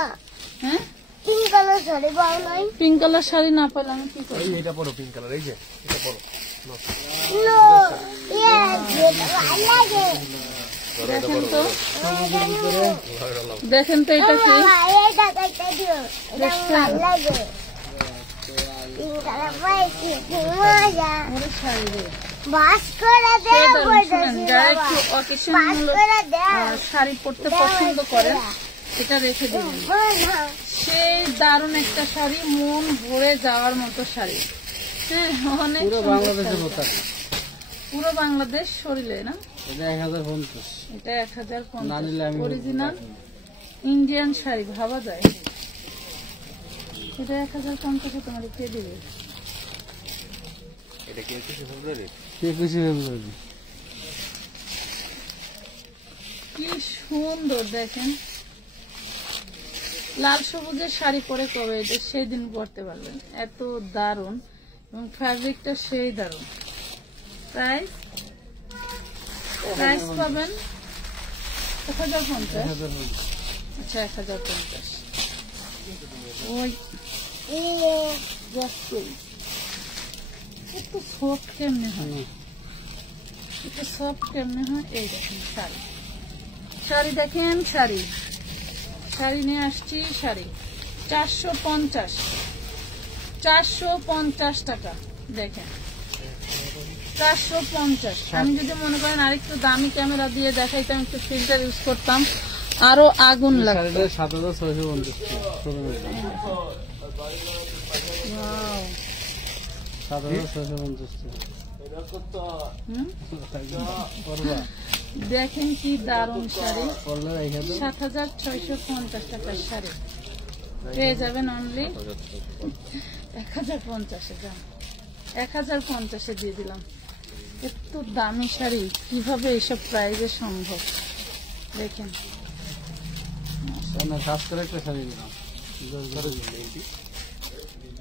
হ্যাঁ, পিঙ্ক কালার শাড়ি পাও নাই? পিঙ্ক কালার শাড়ি না পেলে আমি কি করি? এটা পরো পিঙ্ক কালার, এই যে এটা পরো। নো ইয়েস এটা ভালো লাগে। দেখেন তো, দেখেন তো এটা কি? এটা কাটতে দিও, এটা ভালো লাগে। পিঙ্ক কালার পাইছি, কি মজা। ওরে শাড়ি রে, বাস করে দে শুনেন, যারা একটু অকেশনমূলক শাড়ি পরতে পছন্দ করেন এটা রেখে দেবেন। সেই দারুণ একটা শাড়ি, মন ভরে যাওয়ার মতো শাড়ি। হ্যাঁ, অনেক পুরো বাংলাদেশের মতো। পুরো বাংলাদেশ শরীরে না। এটা 1050। এটা না 1050 নিলে আমি অরিজিনাল ইন্ডিয়ান শাড়ি, ভাবা যায়। এটা 1050 তোমার কে দিবে? এটা কি 21 ফেব্রুয়ারি? 21 ফেব্রুয়ারি। কি সুন্দর দেখেন, লাল সবুজের শাড়ি পরে কবে এটা সেদিন পরতে পারবেন, এত দারুণ এবং ফ্যাব্রিকটা সেই দারুণ। প্রাইস পাবেন 1050। আচ্ছা 1050। ওই একটু সফট কেমনে হয়, একটু সফট কেমনে হয়। এই দেখেন শাড়ি, শাড়ি দেখেন, শাড়ি শাড়ি নিয়ে আসছি। শাড়ি 450 টাকা। দেখেন 450। আমি যদি মনে করেন আরেকটু দামি ক্যামেরা দিয়ে দেখাইতাম, একটু ফিল্টার ইউজ করতাম, আরো আগুন লাগতো। 7650। 7650। দেখেন কি দারুণ শাড়ি, 7650 টাকার শাড়ি পেয়ে যাবেন অনলি 1050-এ। দাম 1050-এ দিয়ে দিলাম। এত দামি শাড়ি কিভাবে এইসব প্রাইসে সম্ভব? দেখেন কাজ করে একটা শাড়ি দিলাম।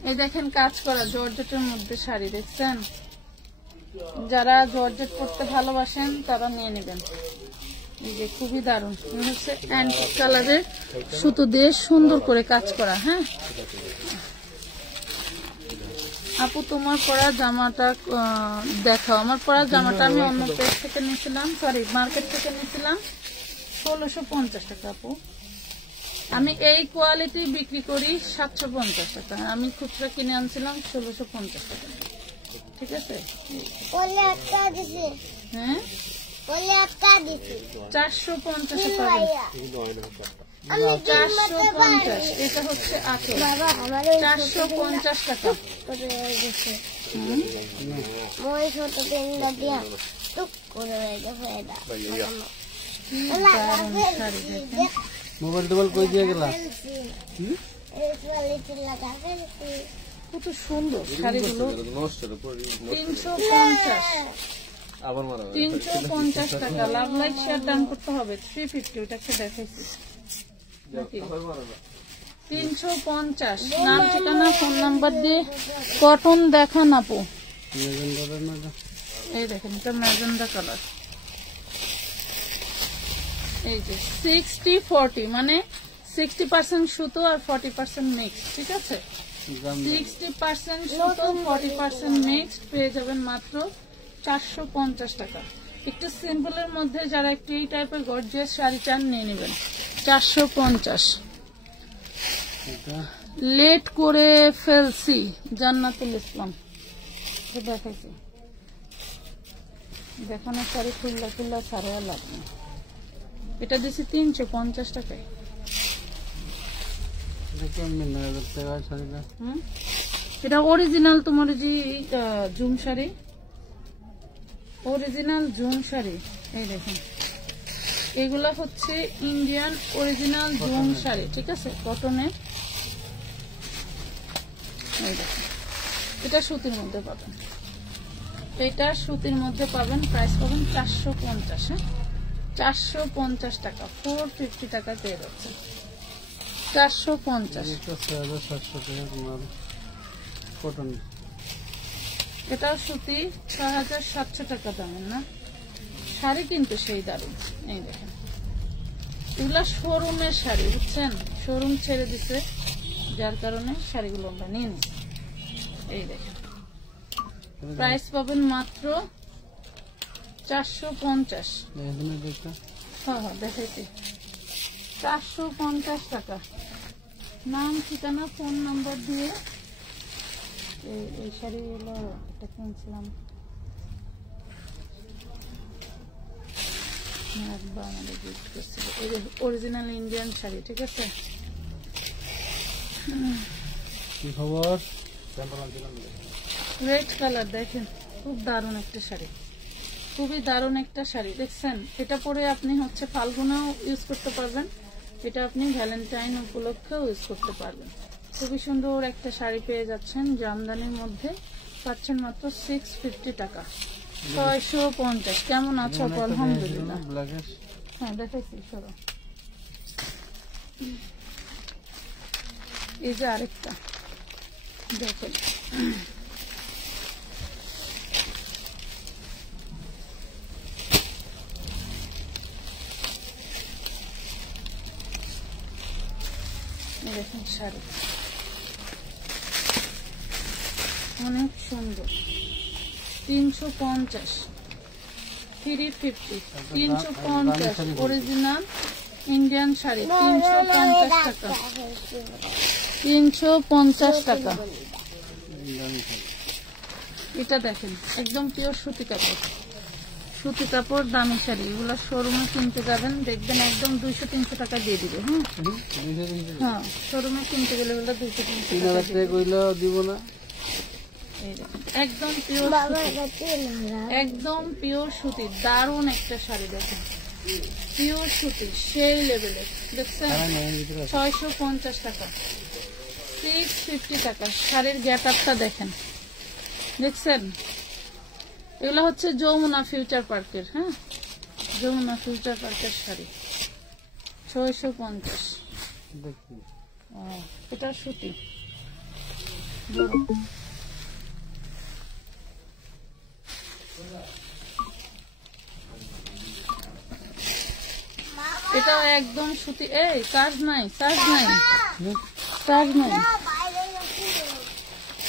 এই দেখেন কাজ করা জর্জেটের মধ্যে শাড়ি, দেখছেন? যারা জর্জেট পরতে ভালোবাসেন তারা নিয়ে নেবেন। এই যে খুবই দারুণ, হচ্ছে অ্যান্টিক কালারের সুতো দিয়ে সুন্দর করে কাজ করা। হ্যাঁ আপু, তোমার পরা জামাটা দেখাও। আমার পরা জামাটা আমি অন্য পেজ থেকে নিয়েছিলাম, সরি মার্কেট থেকে নিয়েছিলাম 1650 টাকা। আপু, আমি এই কোয়ালিটি বিক্রি করি 750 টাকা, আমি খুচরা কিনে আনছিলাম 1650 টাকা। ঠিক আছে? হ্যাঁ 450 পাবেন। 450। এটা হচ্ছে 450 টাকা। মোবাইল টোবাইল কই দিয়ে গেলা? কত সুন্দর শাড়িগুলো। 350। 350 টাকা। লাভ লাইক শেয়ার দাম করতে হবে 350। ওটাকে দেখাইছি 350। নাম ঠিকানা ফোন নাম্বার দিয়ে কটন দেখান আপু। এই দেখেন এটা ম্যাজেন্ডা কালার। এই যে 60-40 মানে 60% সুতো আর 40% মিক্স। ঠিক আছে? 60% সুতো 40% মিক্স পেয়ে যাবেন মাত্র 450 টাকা। একটু সিম্পলের মধ্যে যারা একটু এই টাইপের গর্জিয়াস শাড়ি চান নিয়ে নেবেন 450। লেট করে ফেলছি জান্নাতুল ইসলাম দেখাইছি। দেখানোর শাড়ি খুল্লা ছাড়া লাগবে। এটা দিচ্ছি 350 টাকায়। এটা অরিজিনাল তোমার যে zoom sari, original zoom sari. এই দেখুন এগুলা হচ্ছে ইন্ডিয়ান অরিজিনাল জুম শাড়ি, ঠিক আছে, কটনের। এই দেখুন এটা সুতির মধ্যে পাবেন, এটা সুতির মধ্যে পাবেন। প্রাইস পাবেন 450, হ্যাঁ 450 টাকা, 450 টাকা পেয়ে যাচ্ছে 450। এটাও সুতি 6700 টাকা দামের না শাড়ি, কিন্তু সেই দারুন। এই দেখেন এগুলা শোরুমের শাড়ি, বুঝছেন, শোরুম ছেড়ে দিছে যার কারণে শাড়িগুলো আমরা নিয়ে নিই। এই দেখেন প্রাইস পাবেন মাত্র 450। হ্যাঁ হ্যাঁ দেখাইছি 450 টাকা। নাম ঠিকানা ফোন নাম্বার দিয়ে এই শাড়িগুলো এটা কিনছিলাম আমাদের গিফট করছিল, অরিজিনাল ইন্ডিয়ান শাড়ি, ঠিক আছে। কি খবর? রেড কালার দেখেন, খুব দারুণ একটা শাড়ি, খুবই দারুণ একটা শাড়ি, দেখছেন। এটা পরে আপনি হচ্ছে ফাল্গুনাও ইউজ করতে পারবেন, এটা আপনি ভ্যালেন্টাইন উপলক্ষেও ইউজ করতে পারবেন। খুবই সুন্দর একটা শাড়ি পেয়ে যাচ্ছেন জামদানির মধ্যে, পাচ্ছেন মাত্র 650 টাকা, 650। কেমন আছো? আলহামদুলিল্লাহ। হ্যাঁ দেখাইছি, সরো। এই যে আরেকটা দেখেন, দেখেন শাড়ি অনেক সুন্দর, 350, 350, 350 অরিজিনাল ইন্ডিয়ান শাড়ি, 350 টাকা, 350 টাকা। এটা দেখেন একদম পিওর সুতি কাপড়, সুতি কাপড়, দামি শাড়ি। এগুলো শোরুমে কিনতে যাবেন দেখবেন একদম 200-300 টাকা দিয়ে দিবে। হ্যাঁ শোরুমে কিনতে গেলে ওগুলো 200-300 দিব না। একদম পিওর, একদম পিওর সুতি, দারুণ একটা শাড়ি দেখেন, পিওর সুতি সেই লেভেলের, দেখছেন 650 টাকা, 650 টাকা। শাড়ির গেট আপটা দেখেন, দেখছেন। এগুলো হচ্ছে যমুনা ফিউচার পার্কের, হ্যাঁ যমুনা ফিউচার পার্কের শাড়ি, 650। এটা সুতি, এটা একদম সুতি। এই কাজ নাই, কাজ নাই, কাজ নাই,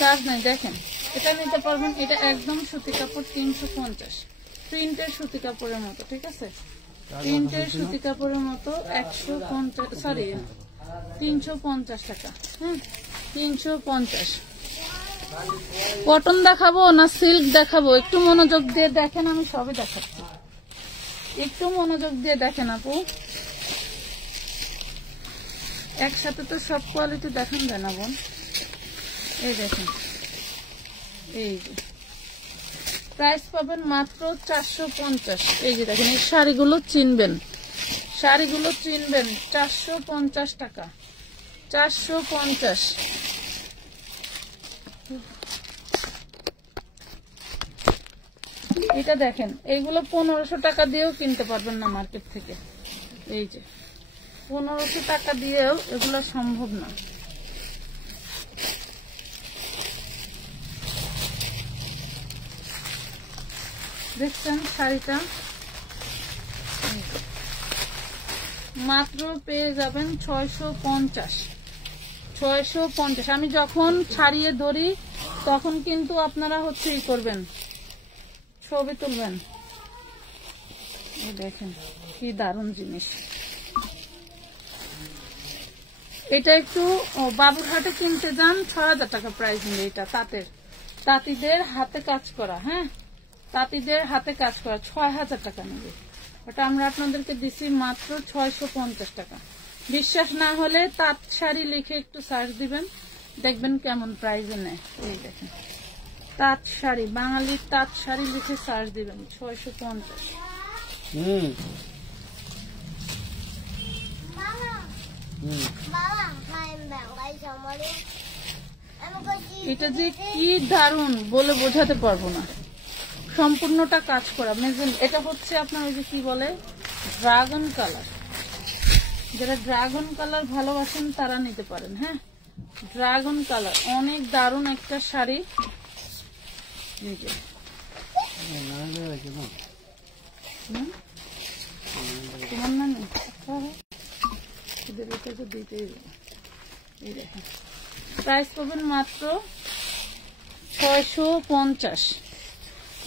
কাজ নাই, দেখেন এটা নিতে পারবেন। এটা একদম সুতি কাপড়, 350, প্রিন্টের সুতি কাপড়ের মতো, ঠিক আছে, প্রিন্টের সুতি কাপড়ের মতো, 350 টাকা, হ্যাঁ 350। কটন দেখাবো না সিল্ক দেখাবো? একটু মনোযোগ দিয়ে দেখেন, আমি সবই দেখাচ্ছি, একটু মনোযোগ দিয়ে দেখেন আপু। একসাথে তো সব কোয়ালিটি দেখান যায় না বোন। এই দেখেন, এই যে প্রাইস পাবেন মাত্র 450। এই যে দেখেন এই শাড়িগুলো চিনবেন, শাড়িগুলো চিনবেন, 450 টাকা, 450। এটা দেখেন এইগুলো 1500 টাকা দিয়েও কিনতে পারবেন না মার্কেট থেকে। এই যে 1500 টাকা দিয়েও এগুলো সম্ভব না। দেখছেন শাড়িটা মাত্র পেয়ে যাবেন 650, 650। আমি যখন ছাড়িয়ে ধরি তখন কিন্তু আপনারা হচ্ছে ই করবেন, ছবি তুলবেন। এই দেখেন কি দারুণ জিনিস। এটা একটু বাবুরহাটে কিনতে যান 6000 টাকা প্রাইস নিয়ে। এটা তাঁতের, তাঁতিদের হাতে কাজ করা, হ্যাঁ তাঁতিদের হাতে কাজ করা, 6000 টাকা নেবে। ওটা আমরা আপনাদেরকে দিছি মাত্র 650 টাকা। বিশ্বাস না হলে তাঁত শাড়ি লিখে একটু সার্চ দিবেন, দেখবেন কেমন প্রাইজে নেয়। এই দেখেন তাঁত শাড়ি, বাঙালির তাঁত শাড়ি লিখে সার্চ দিবেন 650। এটা যে কি দারুণ বলে বোঝাতে পারবো না, সম্পূর্ণটা কাজ করা। এটা হচ্ছে আপনার ওই যে কি বলে ড্রাগন কালার, যারা ড্রাগন কালার ভালোবাসেন তারা নিতে পারেন। হ্যাঁ, ড্রাগন কালার অনেক দারুণ একটা শাড়ি। তোমার না নেই, প্রাইস পাবেন মাত্র 650।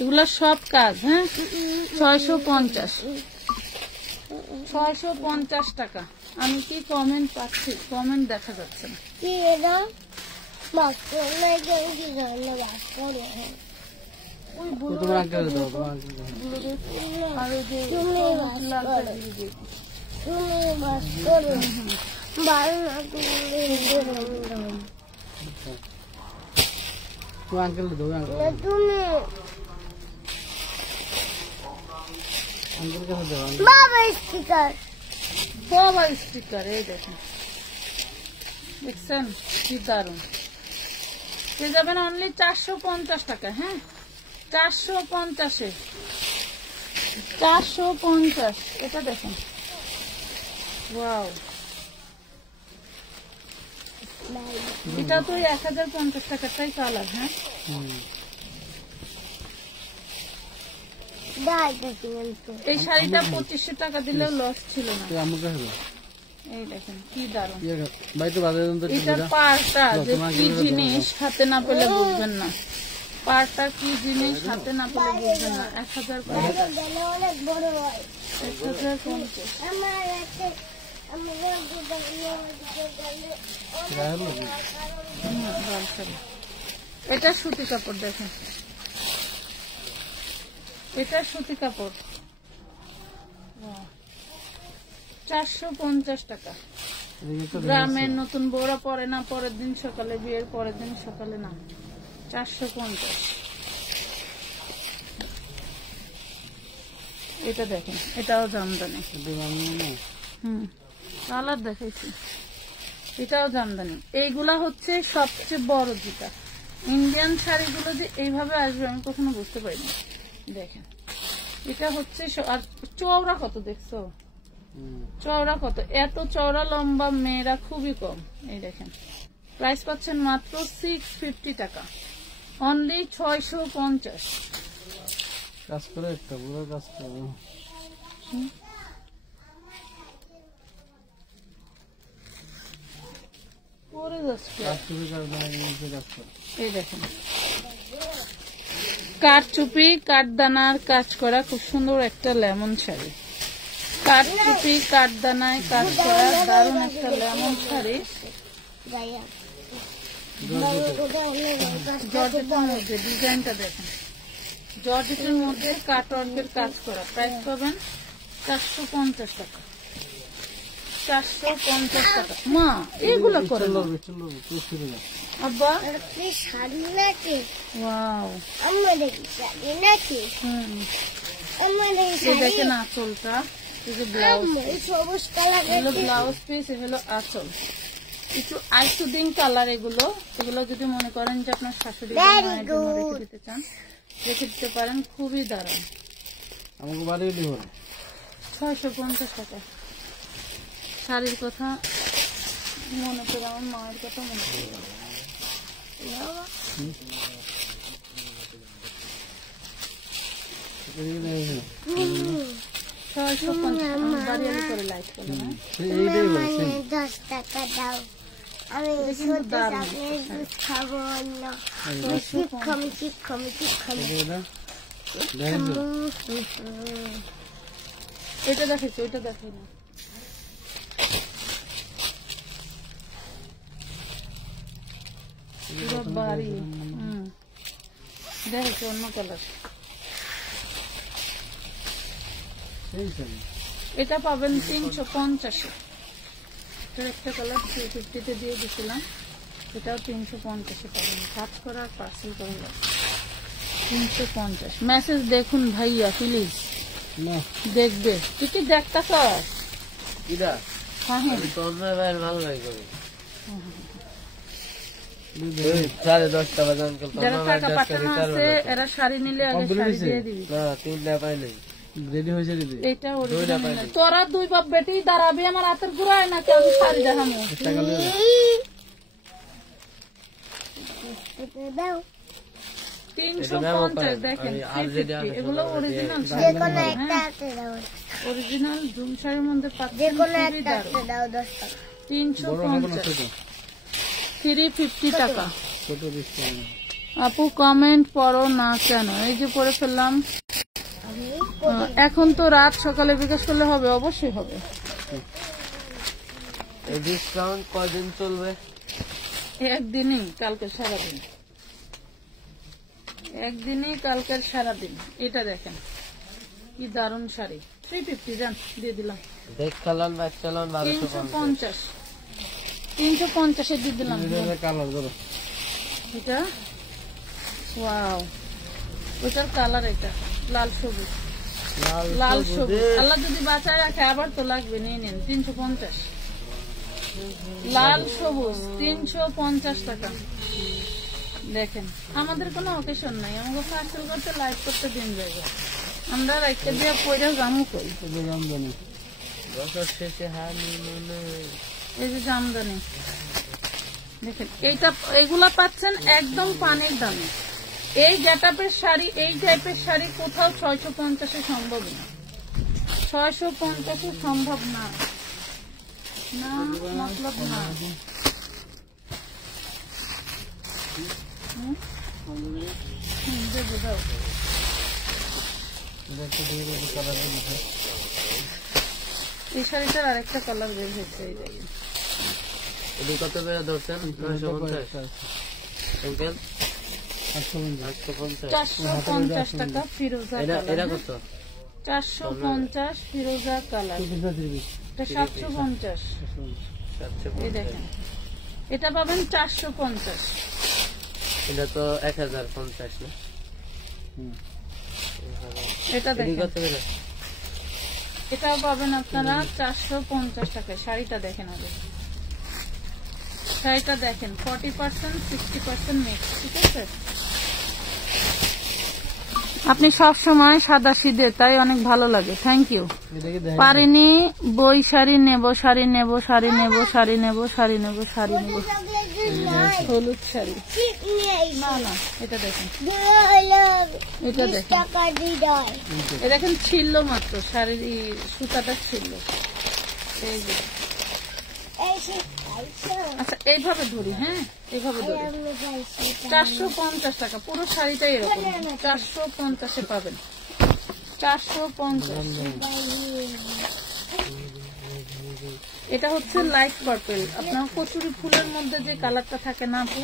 এগুলা সব কাজ। হ্যাঁ, 650 টাকা। আমি কি কমেন্ট পাচ্ছি? কমেন্ট দেখা যাচ্ছে না। স্টিকার এই দেখেন, দেখছেন কি দারুন। পেয়ে যাবেন অনলি 450 টাকা। হ্যাঁ, 450-এ 450। এটা দেখেন, ওয়াও, এটা তো 1050 টাকাটাই কালার। হ্যাঁ, এই শাড়িটা 2500 টাকা দিলেও লস ছিল না। এই দেখেন কি দারুণ। এটা পাড়টা যে কি জিনিস হাতে না পেলে বুঝবেন না, পাড়টা কি জিনিস হাতে না পেলে বুঝবেন না। 1050। এটা সুতি কাপড় দেখেন, এটা সুতি কাপড় 450 টাকা। গ্রামের নতুন বউরা পরে না, পরের দিন সকালে, বিয়ের পরের দিন সকালে না। 450। এটা দেখেন, এটাও জামদানি। কালার দেখাইছি, এটাও জামদানি। এইগুলা হচ্ছে সবচেয়ে বড় যেটা ইন্ডিয়ান শাড়িগুলো যে এইভাবে আসবে আমি কখনো বুঝতে পারিনি। দেখেন এটা হচ্ছে, আর চওড়া কত দেখছো, চওড়া কত, এত চওড়া লম্বা মেয়েরা খুবই কম। এই দেখেন প্রাইস পাচ্ছেন মাত্র 650 টাকা, অনলি 650। কাজ করে একটা পুরো কাজ করে পরে যাচ্ছে। এই দেখেন কাঠচুপি কাঠদানার কাজ করা খুব সুন্দর একটা লেমন শাড়ি। কাঠচুপি কাঠদানায় কাজ করা দারুণ একটা লেমন শাড়ি। জর্জেটের মধ্যে ডিজাইনটা দেখেন, জর্জেটের মধ্যে কাটওয়ার্কের কাজ করা। প্রাইস পাবেন 450 টাকা। 450 টাকা। মা এগুলো করে আব্বা শাড়ি নাকি? ওয়াও, দেখেন আঁচলটা, সবুজ কালার, ব্লাউজ পিস, এগুলো আঁচল, একটু আইসুদিং কালার। এগুলো যদি মনে করেন যে আপনার শাশুড়ি মায়ের জন্য রেখে দিতে চান, রেখে দিতে পারেন, খুবই দারুণ। আমাকে বাড়িয়ে দিব 650 টাকা। শাড়ির কথা মনে করে আমার মায়ের কথা মনে করে 10 টাকা দাও, আমি খাবো না। এটা দেখেছি, ওইটা দেখি না। বাড়ি দেখেছি অন্য কালার। এটা পাবেন 350। একটা কালার 350-তে দিয়ে দিছিলাম, এটাও 350 পাবেন, কাজ করার পার্সেল করে 350। মেসেজ দেখুন ভাইয়া প্লিজ, না দেখবে কি কি দেখতেছ? কিরা হ্যাঁ হ্যাঁ তোমরা ভাই ভালো ভাই করে 10:30 বাজে আঙ্কেল যারা টাকা পাঠানো আছে এরা শাড়ি নিলে আগে শাড়ি দিয়ে দিবি। না 3টা পাই নাই রেডি হয়েছে দিদি এটা অরিজিনাল। তোরা দুই বাপ বেটি দাঁড়াবি আমার হাতের ঘুরায় নাকি আমি শাড়ি দেখাবো? টাকা দেবে এটা দাও 350 দেখেন 350 এগুলো অরিজিনাল যে কোনো একটা হাতে দাও অরিজিনাল জুম শাড়ির মধ্যে যে পাচ্ছেন কোনো খুবই একটা দারুণ। হাতে দাও 10 টাকা 350 350 টাকা। ছোট 20 টাকা আপু কমেন্ট পড়ো না কেন? এই যে পড়ে ফেললাম। আমি এখন তো রাত, সকালে বিকাশ করলে হবে, অবশ্যই হবে। এই ডিসকাউন্ট কদিন চলবে? একদিনই, কালকে সারাদিন, একদিনই কালকের সারাদিন। এটা দেখেন কি দারুণ শাড়ি, 350 জান দিয়ে দিলাম। দেখালাম বাচ্চালাম 1250 350 দিয়ে দিলাম। কালার ধরো এটা ওয়াও, ওটার কালার এটা লাল সবুজ, লাল সবুজ। আল্লাহ যদি বাঁচায় রাখে আবার তো লাগবে, নিয়ে নেন 350। লাল সবুজ 350 টাকা। দেখেন আমাদের কোনো অকেশন নাই, আমাকে পার্সেল করতে লাইভ করতে দিন যাবে, আমরা রাইতে দিয়ে পয়সা জামু কই। জামদানি বছর শেষে হানি মনে এই যে জামদানি দেখেন, এইটা এগুলা পাচ্ছেন একদম পানির দামে। এই গেটআপের শাড়ি, এই টাইপের শাড়ি কোথাও 650 সম্ভব না, 650 সম্ভব না, না মতলব না। দেবো দাও। এই শাড়িটার আরেকটা কালার বের হয়েছে, এই দেখেন। এটি কত করে ধরছেন? 950 আঙ্কেল 850 450 টাকা ফিরোজা এটা কালার। কত? 450 ফিরোজা কালার, এটা 750। এই দেখেন এটা পাবেন 450। এটা তো 1050 না? এটা এটি দেখেন কত করে? এটাও পাবেন আপনারা 450 টাকায়। শাড়িটা দেখেন আগে, শাড়িটা দেখেন 40% 60% মিক্স, ঠিক আছে? আপনি সব সময় সাদা সিধে, তাই অনেক ভালো লাগে, থ্যাংক ইউ। পারিনি বই শাড়ি নেব, শাড়ি নেব, শাড়ি নেব, শাড়ি নেব, শাড়ি নেব, শাড়ি নেব, হলুদ শাড়ি। না না এটা দেখেন, এটা দেখেন, এটা দেখেন ছিল মাত্র, শাড়ির সুতাটা ছিল। এই যে আচ্ছা এইভাবে ধরি, হ্যাঁ এইভাবে ধরি। 450 টাকা পুরো শাড়িটাই এরকম, 450 পাবেন, 450। এটা হচ্ছে লাইট পার্পল, আপনার কচুরি ফুলের মধ্যে যে কালারটা থাকে না আপু,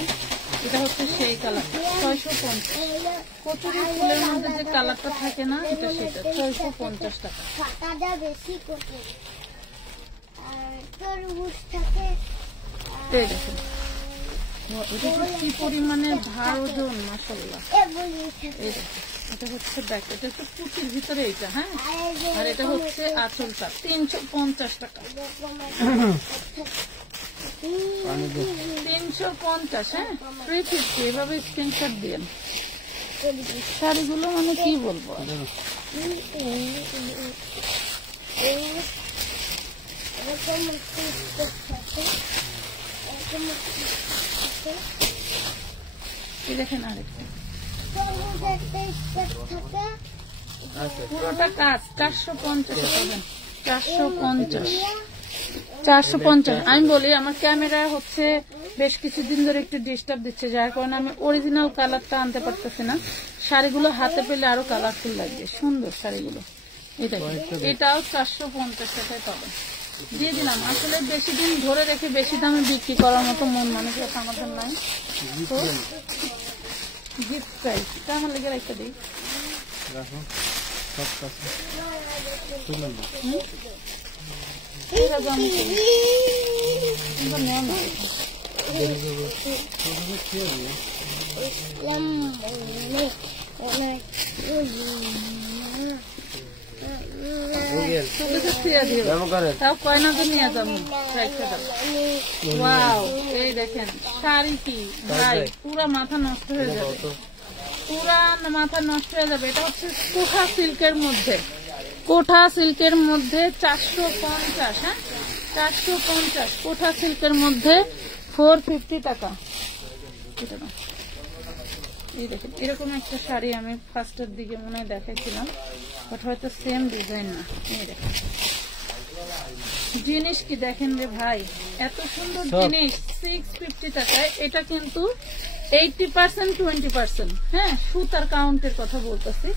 এটা হচ্ছে সেই কালারটা। 650 কচুরি ফুলের মধ্যে যে কালারটা থাকে না, এটা সেটা 650 টাকা। এই দেখেন এটা কি পরিমাণে ভার ওজন, মাশাআল্লাহ। এই দেখেন এটা হচ্ছে ব্যাক, এটা হচ্ছে কুচির ভিতরে এইটা, হ্যাঁ। আর এটা হচ্ছে আঁচলটা, 350 টাকা। 350, হ্যাঁ 350। এভাবে স্ক্রিনশট দিন। শাড়িগুলো মানে কি বলবো, দেখেন আরেকটা পুরোটা কাজ 450 পাবেন, 450 450। আমি বলি আমার ক্যামেরা হচ্ছে বেশ কিছুদিন ধরে একটু ডিস্টার্ব দিচ্ছে, যার কারণে আমি অরিজিনাল কালারটা আনতে পারতেছি না। শাড়িগুলো হাতে পেলে আরো কালারফুল লাগবে, সুন্দর শাড়িগুলো। এটা এটাও 450 টাকায় পাবেন, দিয়ে দিলাম। আসলে বেশি দিন ধরে রেখে বেশি দামে বিক্রি করার মতো মন মানসিকতা আমাদের নাই, তো গিফট প্রাইস এটা আমার লেগে একটা দিই। তাও কয়না তো নিয়ে যাবো। ওয়াও, এই দেখেন শাড়ি কি ভাই, পুরা মাথা নষ্ট হয়ে যাবে, পুরা মাথা নষ্ট হয়ে যাবে। এটা হচ্ছে কোঠা সিল্কের মধ্যে, কোঠা সিল্কের মধ্যে 450, হ্যাঁ 450 কোঠা সিল্কের মধ্যে 450 টাকা। এই দেখেন এরকম একটা শাড়ি আমি ফার্স্টের দিকে মনে হয় দেখাইছিলাম, বাট হয়তো সেম ডিজাইন না। এই দেখেন জিনিস কি দেখেন রে ভাই, এত সুন্দর জিনিস 650 টাকায়। এটা কিন্তু 80% 20%, হ্যাঁ সুতার কাউন্টের কথা বলতেছি,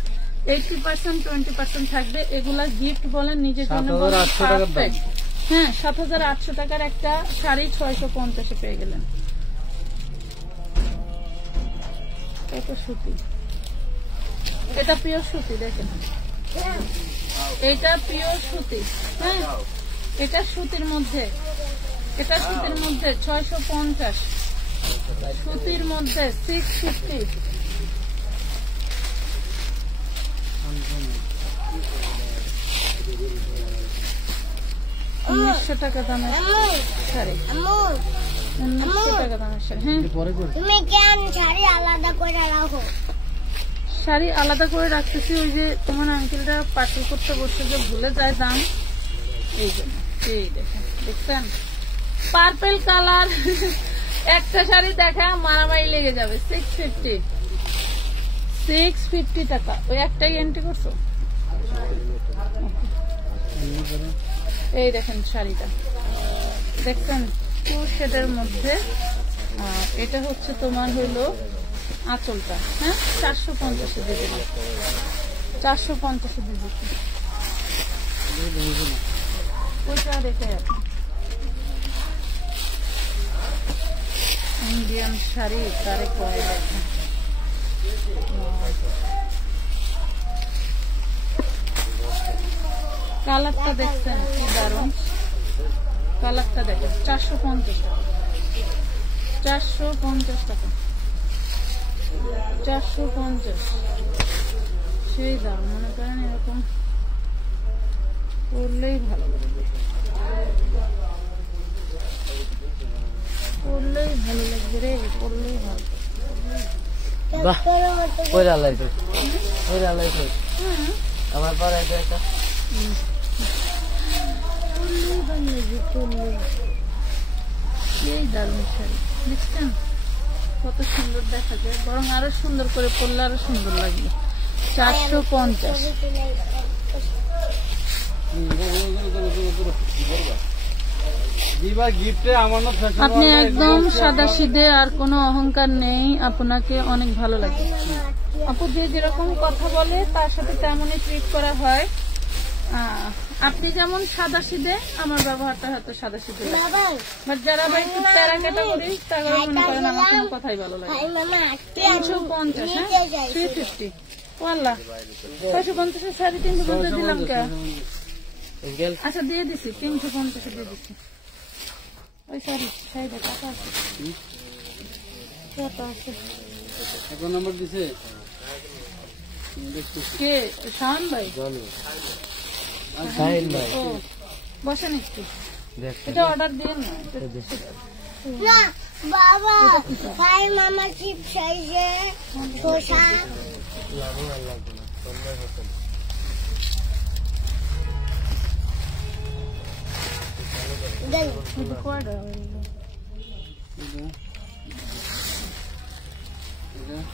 80% 20% থাকবে। এগুলা গিফট বলেন, নিজের জন্য পারফেক্ট। হ্যাঁ 7,800 টাকার একটা শাড়ি 650 পেয়ে গেলেন। এটা সুতি, এটা পিওর সুতি, দেখেন এটা পিওর সুতি, হ্যাঁ এটা সুতির মধ্যে, এটা সুতির মধ্যে 650, সুতির মধ্যে 650। 1900 টাকা দামের শাড়ি, 1900 টাকা দামের শাড়ি। হ্যাঁ তুমি কেন শাড়ি আলাদা করে রাখো? শাড়ি আলাদা করে রাখতেছি, ওই যে তোমার আঙ্কেলটা পার্সেল করতে বসে যে ভুলে যায় দাম, এই জন্য। এই দেখেন, দেখছেন পার্পেল কালার একটা শাড়ি দেখা মারামারি লেগে যাবে। 650 টাকা। ওই একটাই এন্ট্রি করছো। এই দেখেন শাড়িটা, দেখছেন 2 শেডের মধ্যে। এটা হচ্ছে তোমার হইলো আঁচলটা, হ্যাঁ 450 দিয়ে দিল, 450 দিয়ে দিচ্ছি। ওইটা দেখে ইন্ডিয়ান শাড়ি তারে কয় দেখেন। কালারটা দেখছেন কি দারুন, কালারটা দেখেন 450 টাকা, 450 টাকা, 450 সেই দাম। মনে করেন এরকম করলেই ভালো লাগবে, করলেই ভালো লাগবে রে, করলেই ভালো। আমার পর একটা এই দারুণ শাড়ি দেখছেন কত সুন্দর দেখা যায়, বরং আরো সুন্দর করে পরলে আরো সুন্দর লাগবে। 450। আপনি একদম সাদা সিধে, আর কোনো অহংকার নেই, আপনাকে অনেক ভালো লাগে। আপু যে যেরকম কথা বলে তার সাথে তেমনই ট্রিট করা হয়। আপনি যেমন সাদা সিধে, আমার ব্যবহারটা হয়তো সাদা সিধে, বাট যারা ভাই একটু প্যারা ক্যাটাগরি তারা মনে করেন আমার কোনো কথাই ভালো লাগে। 350, হ্যাঁ 350। ওয়াল্লাহ 650 শাড়ি 350 দিলাম কে? আচ্ছা দিয়ে দিছি, 350 দিয়ে দিচ্ছি। ওই সরি শাড়িটা টাকা আছে, কত আছে? এখন নাম্বার দিছে কে? শাওন ভাই? বসেন একটু, এটা অর্ডার দিন না। না বাবা, তাই মামা চিপ সাইজে শসা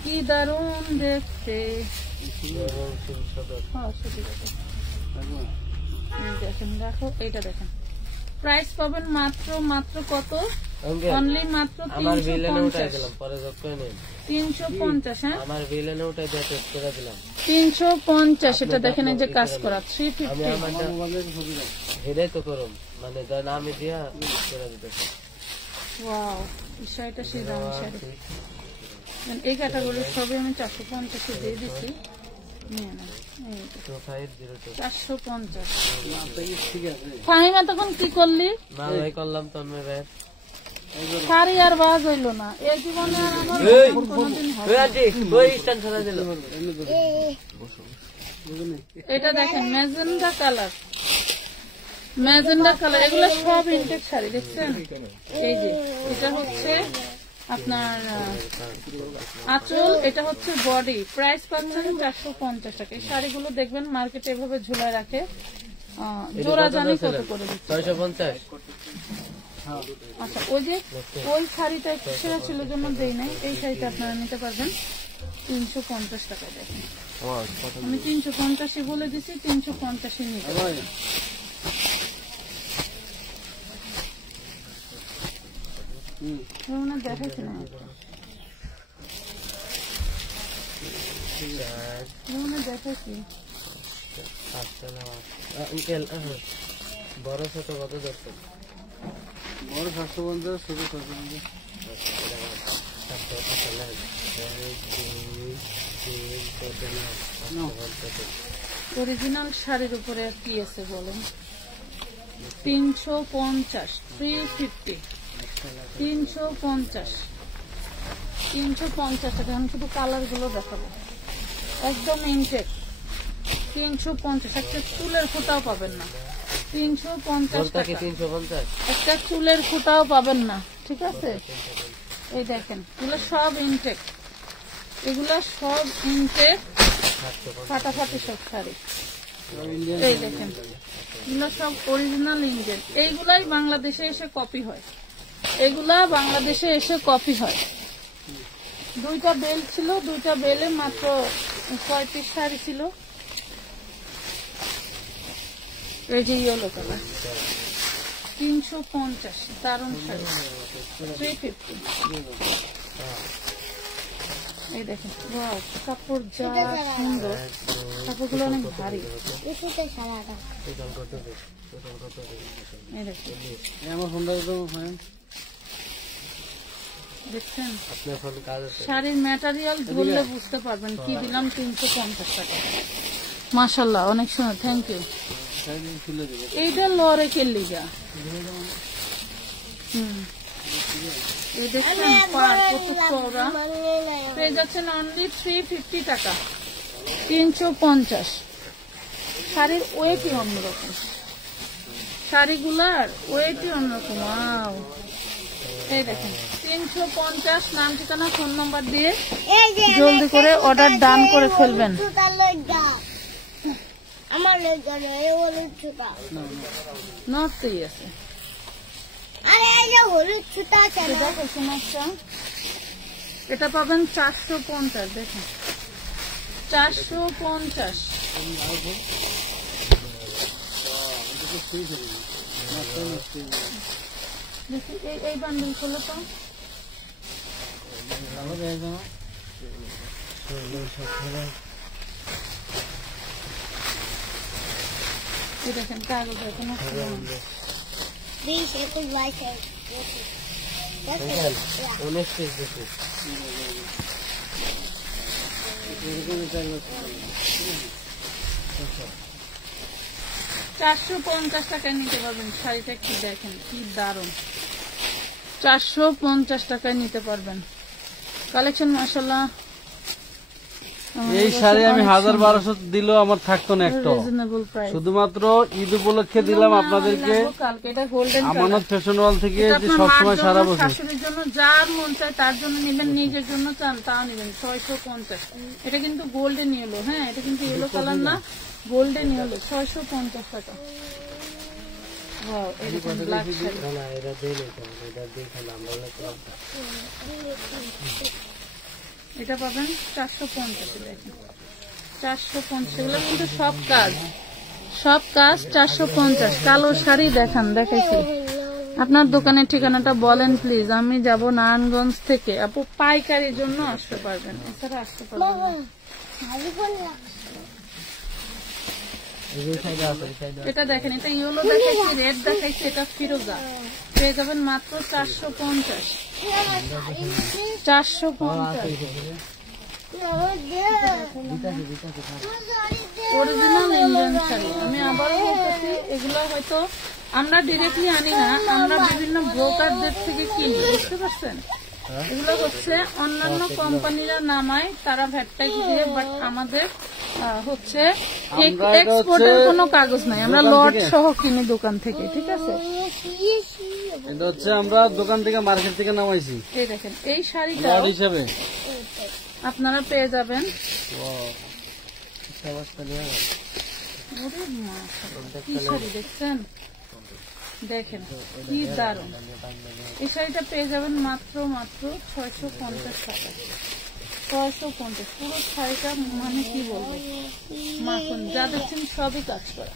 কি দারুণ দেখতে। দেখেন, দেখো এইটা দেখেন, প্রাইস পাবেন মাত্র কত? অনলি মাত্র 350। হ্যাঁ 350। এটা দেখেন এই যে কাজ করা 350। ওয়াও, এই শাড়িটা সেই দামি শাড়ি। এই ক্যাটাগরির সবই আমি 450 দিয়ে দিচ্ছি। 450। ফাহিমা তখন কি করলি? করলাম তন্ময় ভাই শাড়ি আর বাজ হইলো না এই জীবনে আর আমার কোনোদিন হবে না। এটা দেখেন ম্যাজেন্ডা কালার, ম্যাজেন্ডা কালার, এগুলো সব ইনটেক শাড়ি দেখছেন। এই যে এটা হচ্ছে আপনার আঁচল, এটা হচ্ছে বডি। প্রাইস পাচ্ছেন 450 টাকা। এই শাড়িগুলো দেখবেন মার্কেটে এভাবে ঝুলায় রাখে, জোড়া জানি কত করে দিচ্ছে। 650। আচ্ছা, ওই যে ওই শাড়িটা একটু সেরা ছিল জন্য দেই নাই, এই শাড়িটা আপনারা নিতে পারবেন 350 টাকায়। দেখেন আমি 350 বলে দিচ্ছি, 350 নিতে পারবেন। দেখাচ্ছি না, দেখাচ্ছি বড় ছোট কত দরকার? বড় 750, ছোট 750। অরিজিনাল শাড়ির উপরে কি আছে বলেন? 350, 350, 350, 350 টাকা। আমি শুধু কালার গুলো দেখাবো, একদম ইনটেক। 350, একটা চুলের ফুটাও পাবেন না। 350 টাকা, 350। একটা চুলের ফুটাও পাবেন না, ঠিক আছে। এই দেখেন এগুলো সব ইনটেক, এগুলা সব ইনটেক, ফাটাফাটি সব শাড়ি। এই দেখেন এগুলো সব অরিজিনাল ইন্ডিয়ান। এইগুলাই বাংলাদেশে এসে কপি হয়, এগুলা বাংলাদেশে এসে কপি হয়। দুইটা বেল ছিল, দুইটা বেলে মাত্র 6 পিস শাড়ি ছিল। এই যে ইয়েলো কালার 350, দারুন শাড়ি 350। এই দেখেন ওয়াও, কাপড় যা সুন্দর, কাপড়গুলো অনেক ভারী। এই দেখেন আমার ফোনটা তো হয় দেখছেন, আপনার ফোন কাজ আছে? শাড়ির ম্যাটেরিয়াল ধরলে বুঝতে পারবেন কি দিলাম। 350 টাকা, মাশাআল্লাহ অনেক সুন্দর, থ্যাংক ইউ। খুলে দেবে। এইটা লরেকের লিগা। এই দেখছেন পাড় কত চওড়া, পেয়ে যাচ্ছেন অনলি 350 টাকা, 350। শাড়ির ওয়েটই অন্যরকম, শাড়িগুলার ওয়েটই অন্যরকম। ওয়াও, এই দেখেন 350। নাম ঠিকানা ফোন নাম্বার দিয়ে জলদি করে অর্ডার ডান করে ফেলবেন। আমার হলুদ ছুটা নর্থই আছে, হলুদ ছুটা আছে। দেখো সমস্যা, এটা পাবেন 450। দেখেন 450। দেখি এই বান্ডিল খোলো তো। দেখেন কাগজ এখন 20, 21, 22, 19 পিস দেখি। 450 টাকায় নিতে পারবেন শাড়িটা। কি দেখেন কি দারুন, 450 টাকায় নিতে পারবেন। কালেকশন মাশাআল্লাহ। এই শাড়ি আমি 1000-1200 দিলেও আমার থাকতো না একটা, রিজনেবল প্রাইস। শুধুমাত্র ঈদ উপলক্ষে দিলাম আপনাদেরকে এটা গোল্ডেন আমানত ফ্যাশন ওয়াল থেকে, যে সবসময় সারা বছর। শাশুড়ির জন্য যার মন চায় তার জন্য নেবেন, নিজের জন্য চান তাও নেবেন। 650। এটা কিন্তু গোল্ডেন ইয়েলো, হ্যাঁ এটা কিন্তু ইয়েলো কালার না, গোল্ডেন ইয়েলো। 650 টাকা। ওয়াও, এটা ব্ল্যাক শাড়ি। না এটা দেই না, এটা দেখে নাম বলে তো। এটা পাবেন 450। দেখেন 450, এগুলো কিন্তু সব কাজ, সব কাজ 450। কালো শাড়ি দেখান, দেখাইছি। আপনার দোকানের ঠিকানাটা বলেন প্লিজ, আমি যাব নারায়ণগঞ্জ থেকে। আপু পাইকারির জন্য আসতে পারবেন, এছাড়া আসতে পারবেন না। এটা দেখেন, এটা ইয়েলো দেখাইছি, রেড দেখাইছি, এটা ফিরোজা। পেয়ে যাবেন মাত্র 450। 450 অরিজিনাল ইন্ডিয়ান শাড়ি। আমি আবারও বলতেছি, এগুলো হয়তো আমরা ডিরেক্টলি আনি না, আমরা বিভিন্ন ব্রোকারদের থেকে কিনি, বুঝতে পারছেন? এগুলো হচ্ছে অন্যান্য কোম্পানিরা নামায়, তারা ভ্যাট ট্যাক্স দিয়ে, বাট আমাদের হচ্ছে এক্সপোর্টের কোনো কাগজ নাই, আমরা লট সহ কিনি দোকান থেকে, ঠিক আছে? এটা হচ্ছে আমরা দোকান থেকে মার্কেট থেকে নামাইছি। এই দেখেন এই শাড়িটা হিসাবে আপনারা পেয়ে যাবেন। কি শাড়ি দেখছেন, দেখেন কি দারুন। এই শাড়িটা পেয়ে যাবেন মাত্র 650 টাকা। 650 পুরো শাড়িটা, মানে কি বলবো, মাখন। যা দেখছেন সবই কাজ করা,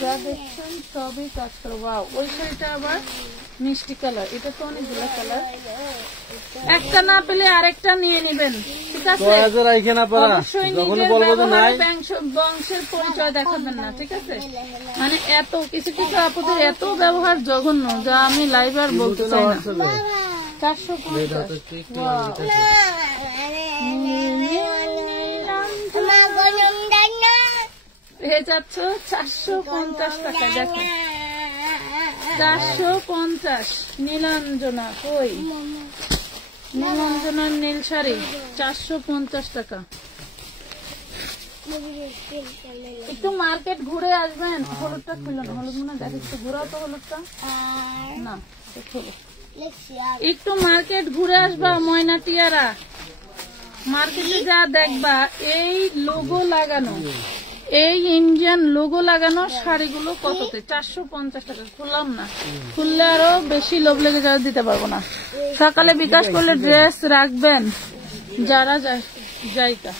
যা দেখছেন সবই কাজ করা। ওয়াও, ওই শাড়িটা আবার মিষ্টি কালার, এটা তো অনেকগুলো কালার। একটা না পেলে আরেকটা নিয়ে নেবেন, ঠিক আছে? অবশ্যই নিজের ব্যবহার বংশের পরিচয় দেখাবেন না, ঠিক আছে? মানে এত কিছু কিছু আপুদের এত ব্যবহার জঘন্য, যা আমি লাইভ আর বলতে চাই না। 450 পেয়ে যাচ্ছ 450 টাকা। দেখেন 450। নীলাঞ্জনা, কই নীলাঞ্জনার নীল শাড়ি 450 টাকা। একটু মার্কেট ঘুরে আসবেন। হলুদটা খুলো না, হলুদ মনে দেখ, একটু ঘুরাও তো হলুদটা না, একটু মার্কেট ঘুরে আসবা ময়না টিয়ারা। মার্কেটে যা দেখবা এই লোগো লাগানো, এই ইন্ডিয়ান লোগো লাগানো শাড়িগুলো কততে? 450 টাকা। খুললাম না, খুললে আরো বেশি লোভ লেগে যাওয়া, দিতে পারবো না। সকালে বিকাশ করলে ড্রেস রাখবেন যারা যাইতা।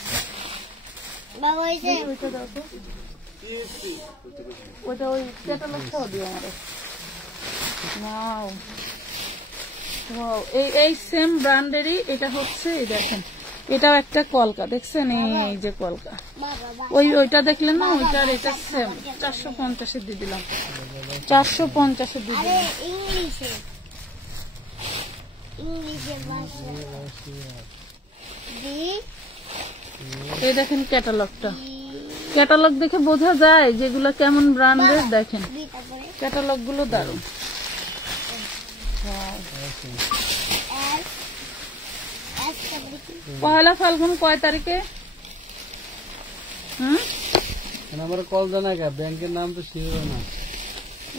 ওইটা ওই ক্যাটালগটাও দিও আমাদের। এই সেম ব্র্যান্ডেরই এটা হচ্ছে, এই দেখেন এটাও একটা কলকা, দেখছেন? এই যে কলকা, ওইটা দেখলেন না, ওইটার এটা সেম। 450 দিয়ে দিলাম, 450 দিয়ে দিলাম। এই দেখেন ক্যাটালগটা, ক্যাটালগ দেখে বোঝা যায় যেগুলো কেমন ব্র্যান্ডের। দেখেন ক্যাটালগ গুলো দারুন। পহেলা ফাল্গুন কয় তারিখে? আমার কল জানা গা, ব্যাংকের নাম তো ছিল না।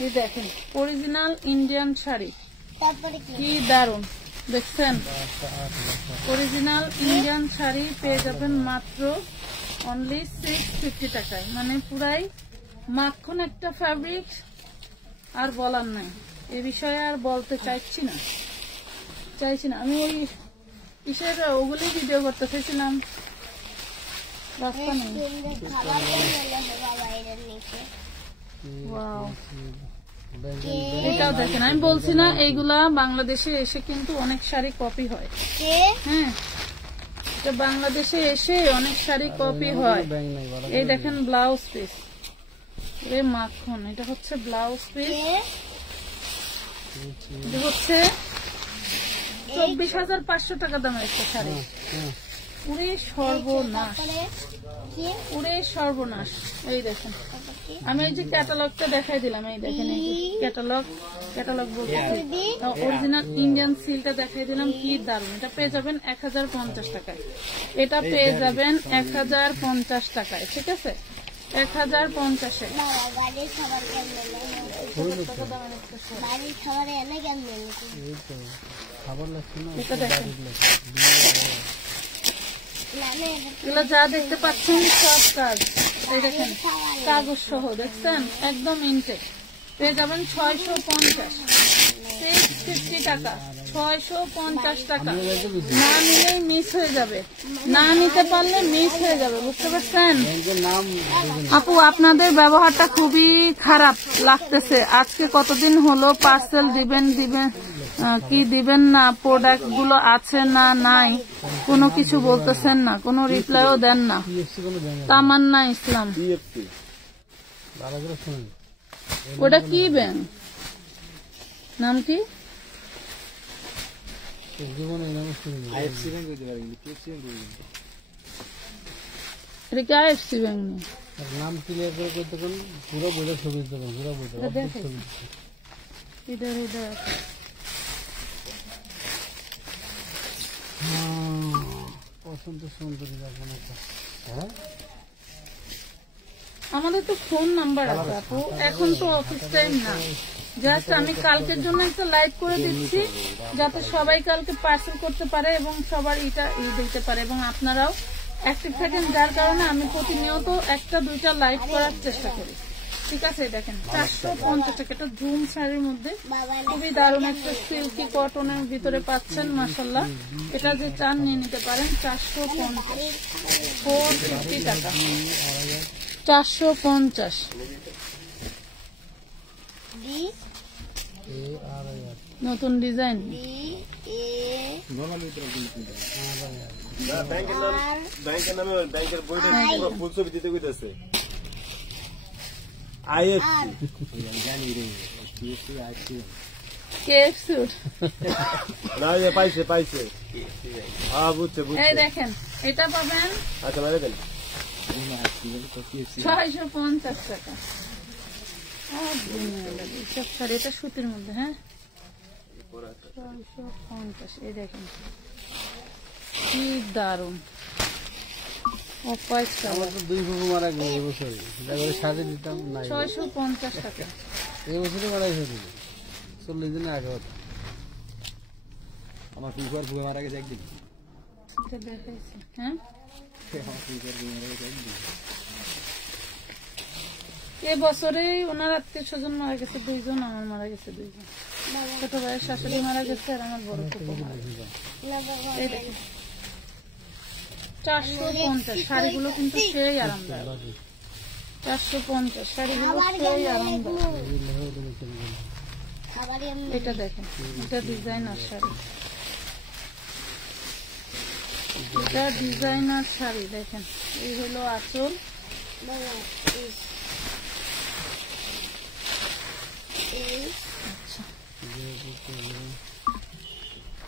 এই দেখেন অরিজিনাল ইন্ডিয়ান শাড়ি, কি দারুন, দেখছেন? অরিজিনাল ইন্ডিয়ান শাড়ি পেয়ে যাবেন মাত্র অনলি 650 টাকায়। মানে পুরাই মাখন একটা ফ্যাব্রিক, আর বলার নাই। এ বিষয়ে আর বলতে চাইছি না। আমি ওই কিসের ওগুলি ভিডিও করতে চাইছিলাম, রাস্তা নেই। এটাও দেখেন, আমি বলছি না এইগুলা বাংলাদেশে এসে কিন্তু অনেক শাড়ি কপি হয়। হ্যাঁ, এটা বাংলাদেশে এসে অনেক শাড়ি কপি হয়। এই দেখেন ব্লাউজ পিস, এ মাখন, এটা হচ্ছে ব্লাউজ পিস। এটা হচ্ছে 24,500 টাকা দামের একটা শাড়ি। পুরে সর্বনাশ, পুরে সর্বনাশ। এই দেখেন, আমি এই যে ক্যাটালগটা দেখাই দিলাম, এই দেখেন এই ক্যাটালগ বলতেছি, অরিজিনাল ইন্ডিয়ান সিলটা দেখাই দিলাম, কি দারুন। এটা পেয়ে যাবেন 1050 টাকায়। এটা পেয়ে যাবেন 1050 টাকায়, ঠিক আছে? 1050-এ। এটা দেখেন, এগুলো যা দেখতে পাচ্ছেন সব কাজ। এই দেখেন কাগজ সহ, দেখছেন? একদম ইনটেক। পেয়ে যাবেন 650, 650 টাকা, 650 টাকা। না নিলেই মিস হয়ে যাবে, না নিতে পারলে মিস হয়ে যাবে, বুঝতে পারছেন? আপু আপনাদের ব্যবহারটা খুবই খারাপ লাগতেছে। আজকে কতদিন হলো পার্সেল দিবেন কি দিবেন না, প্রোডাক্ট গুলো আছে না নাই, কোনো কিছু বলতেছেন না, কোনো রিপ্লাইও দেন না। তামান্না ইসলাম, ওটা কি ব্যাংক, নাম কি? এটা কি IFC ব্যাংক? নাম ক্লিয়ার করে করতে কোন পুরো বইটা ছবি দেবো, পুরো বইটা ছবি इधर इधर পছন্দ সুন্দর দেখুন একটা। হ্যাঁ আমাদের তো ফোন নাম্বার আছে আপু, এখন তো অফিস টাইম না, জাস্ট আমি কালকের জন্য একটা লাইভ করে দিচ্ছি যাতে সবাই কালকে পার্সেল করতে পারে এবং সবার এটা দিতে পারে এবং আপনারাও অ্যাক্টিভ থাকেন, যার কারণে আমি প্রতিনিয়ত একটা দুইটা লাইভ করার চেষ্টা করি। ঠিক আছে, দেখেন 450 টাকা, এটা জুম শাড়ির মধ্যে খুবই দারুণ একটা সিল্কি কটনের ভিতরে পাচ্ছেন, মাশাআল্লাহ। এটা যে চান নিয়ে নিতে পারেন। 450 টাকা, 450। নতুন ডিজাইন, ব্যাংকের নামে ব্যাংকের বইটা ফুল ছবি দিতে কইতেছে। পাইছে এই দেখেন, এটা পাবেন 650 টাকা। এটা সুতির মধ্যে, হ্যাঁ 650। এই দেখেন কি দারুন, আমার তো 2 ফুফু মারা গেল এই বছর, শাড়ি দিতাম না। 650 টাকা এই বছরই মারাই হয়েছিল, 40 দিন আগে হতো। আমার ফুফার ফুফা মারা গেছে একদিন। এটা দেখাইছি, হ্যাঁ এ বছরেই ওনার আত্মীয় স্বজন মারা গেছে 2 জন, আমার মারা গেছে 2 জন। ছোট ভাইয়ের শাশুড়ি মারা গেছে আর আমার বড় ফুফু মারা গেছে। এই দেখেন 450। শাড়িগুলো কিন্তু সেই আরামদায়ক, 450 শাড়িগুলো সেই আরামদায়ক। এটা দেখেন, এটা ডিজাইনার শাড়ি, এটা ডিজাইনার শাড়ি। দেখেন এই হলো আঁচল,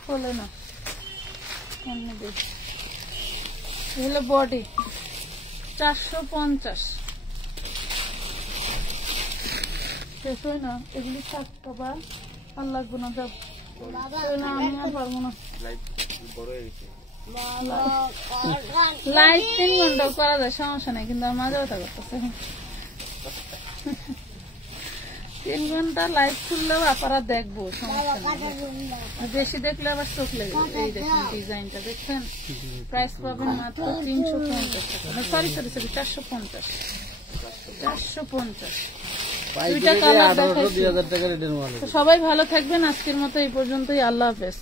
খোলে না, হলো বডি 450। শেষ হয় না, এগুলি 7 টাকা আর লাগবে না, যাব না, আমি আর পারবো না। লাইভ 3 ঘন্টা করা যায়, সমস্যা নেই, কিন্তু আমার মাঝে কথা করতেছে 3 ঘন্টা লাইভ খুললেও আপনারা দেখবো, সমস্যা নেই। বেশি দেখলে আবার চোখ লেগে। এই দেখেন ডিজাইনটা দেখছেন, প্রাইস পাবেন মাত্র 350 টাকা, সরি 450, 450। দুইটা কালার দেখাচ্ছি। $2000 টাকা রেটের মাল। সবাই ভালো থাকবেন, আজকের মতো এই পর্যন্তই, আল্লাহ হাফেজ।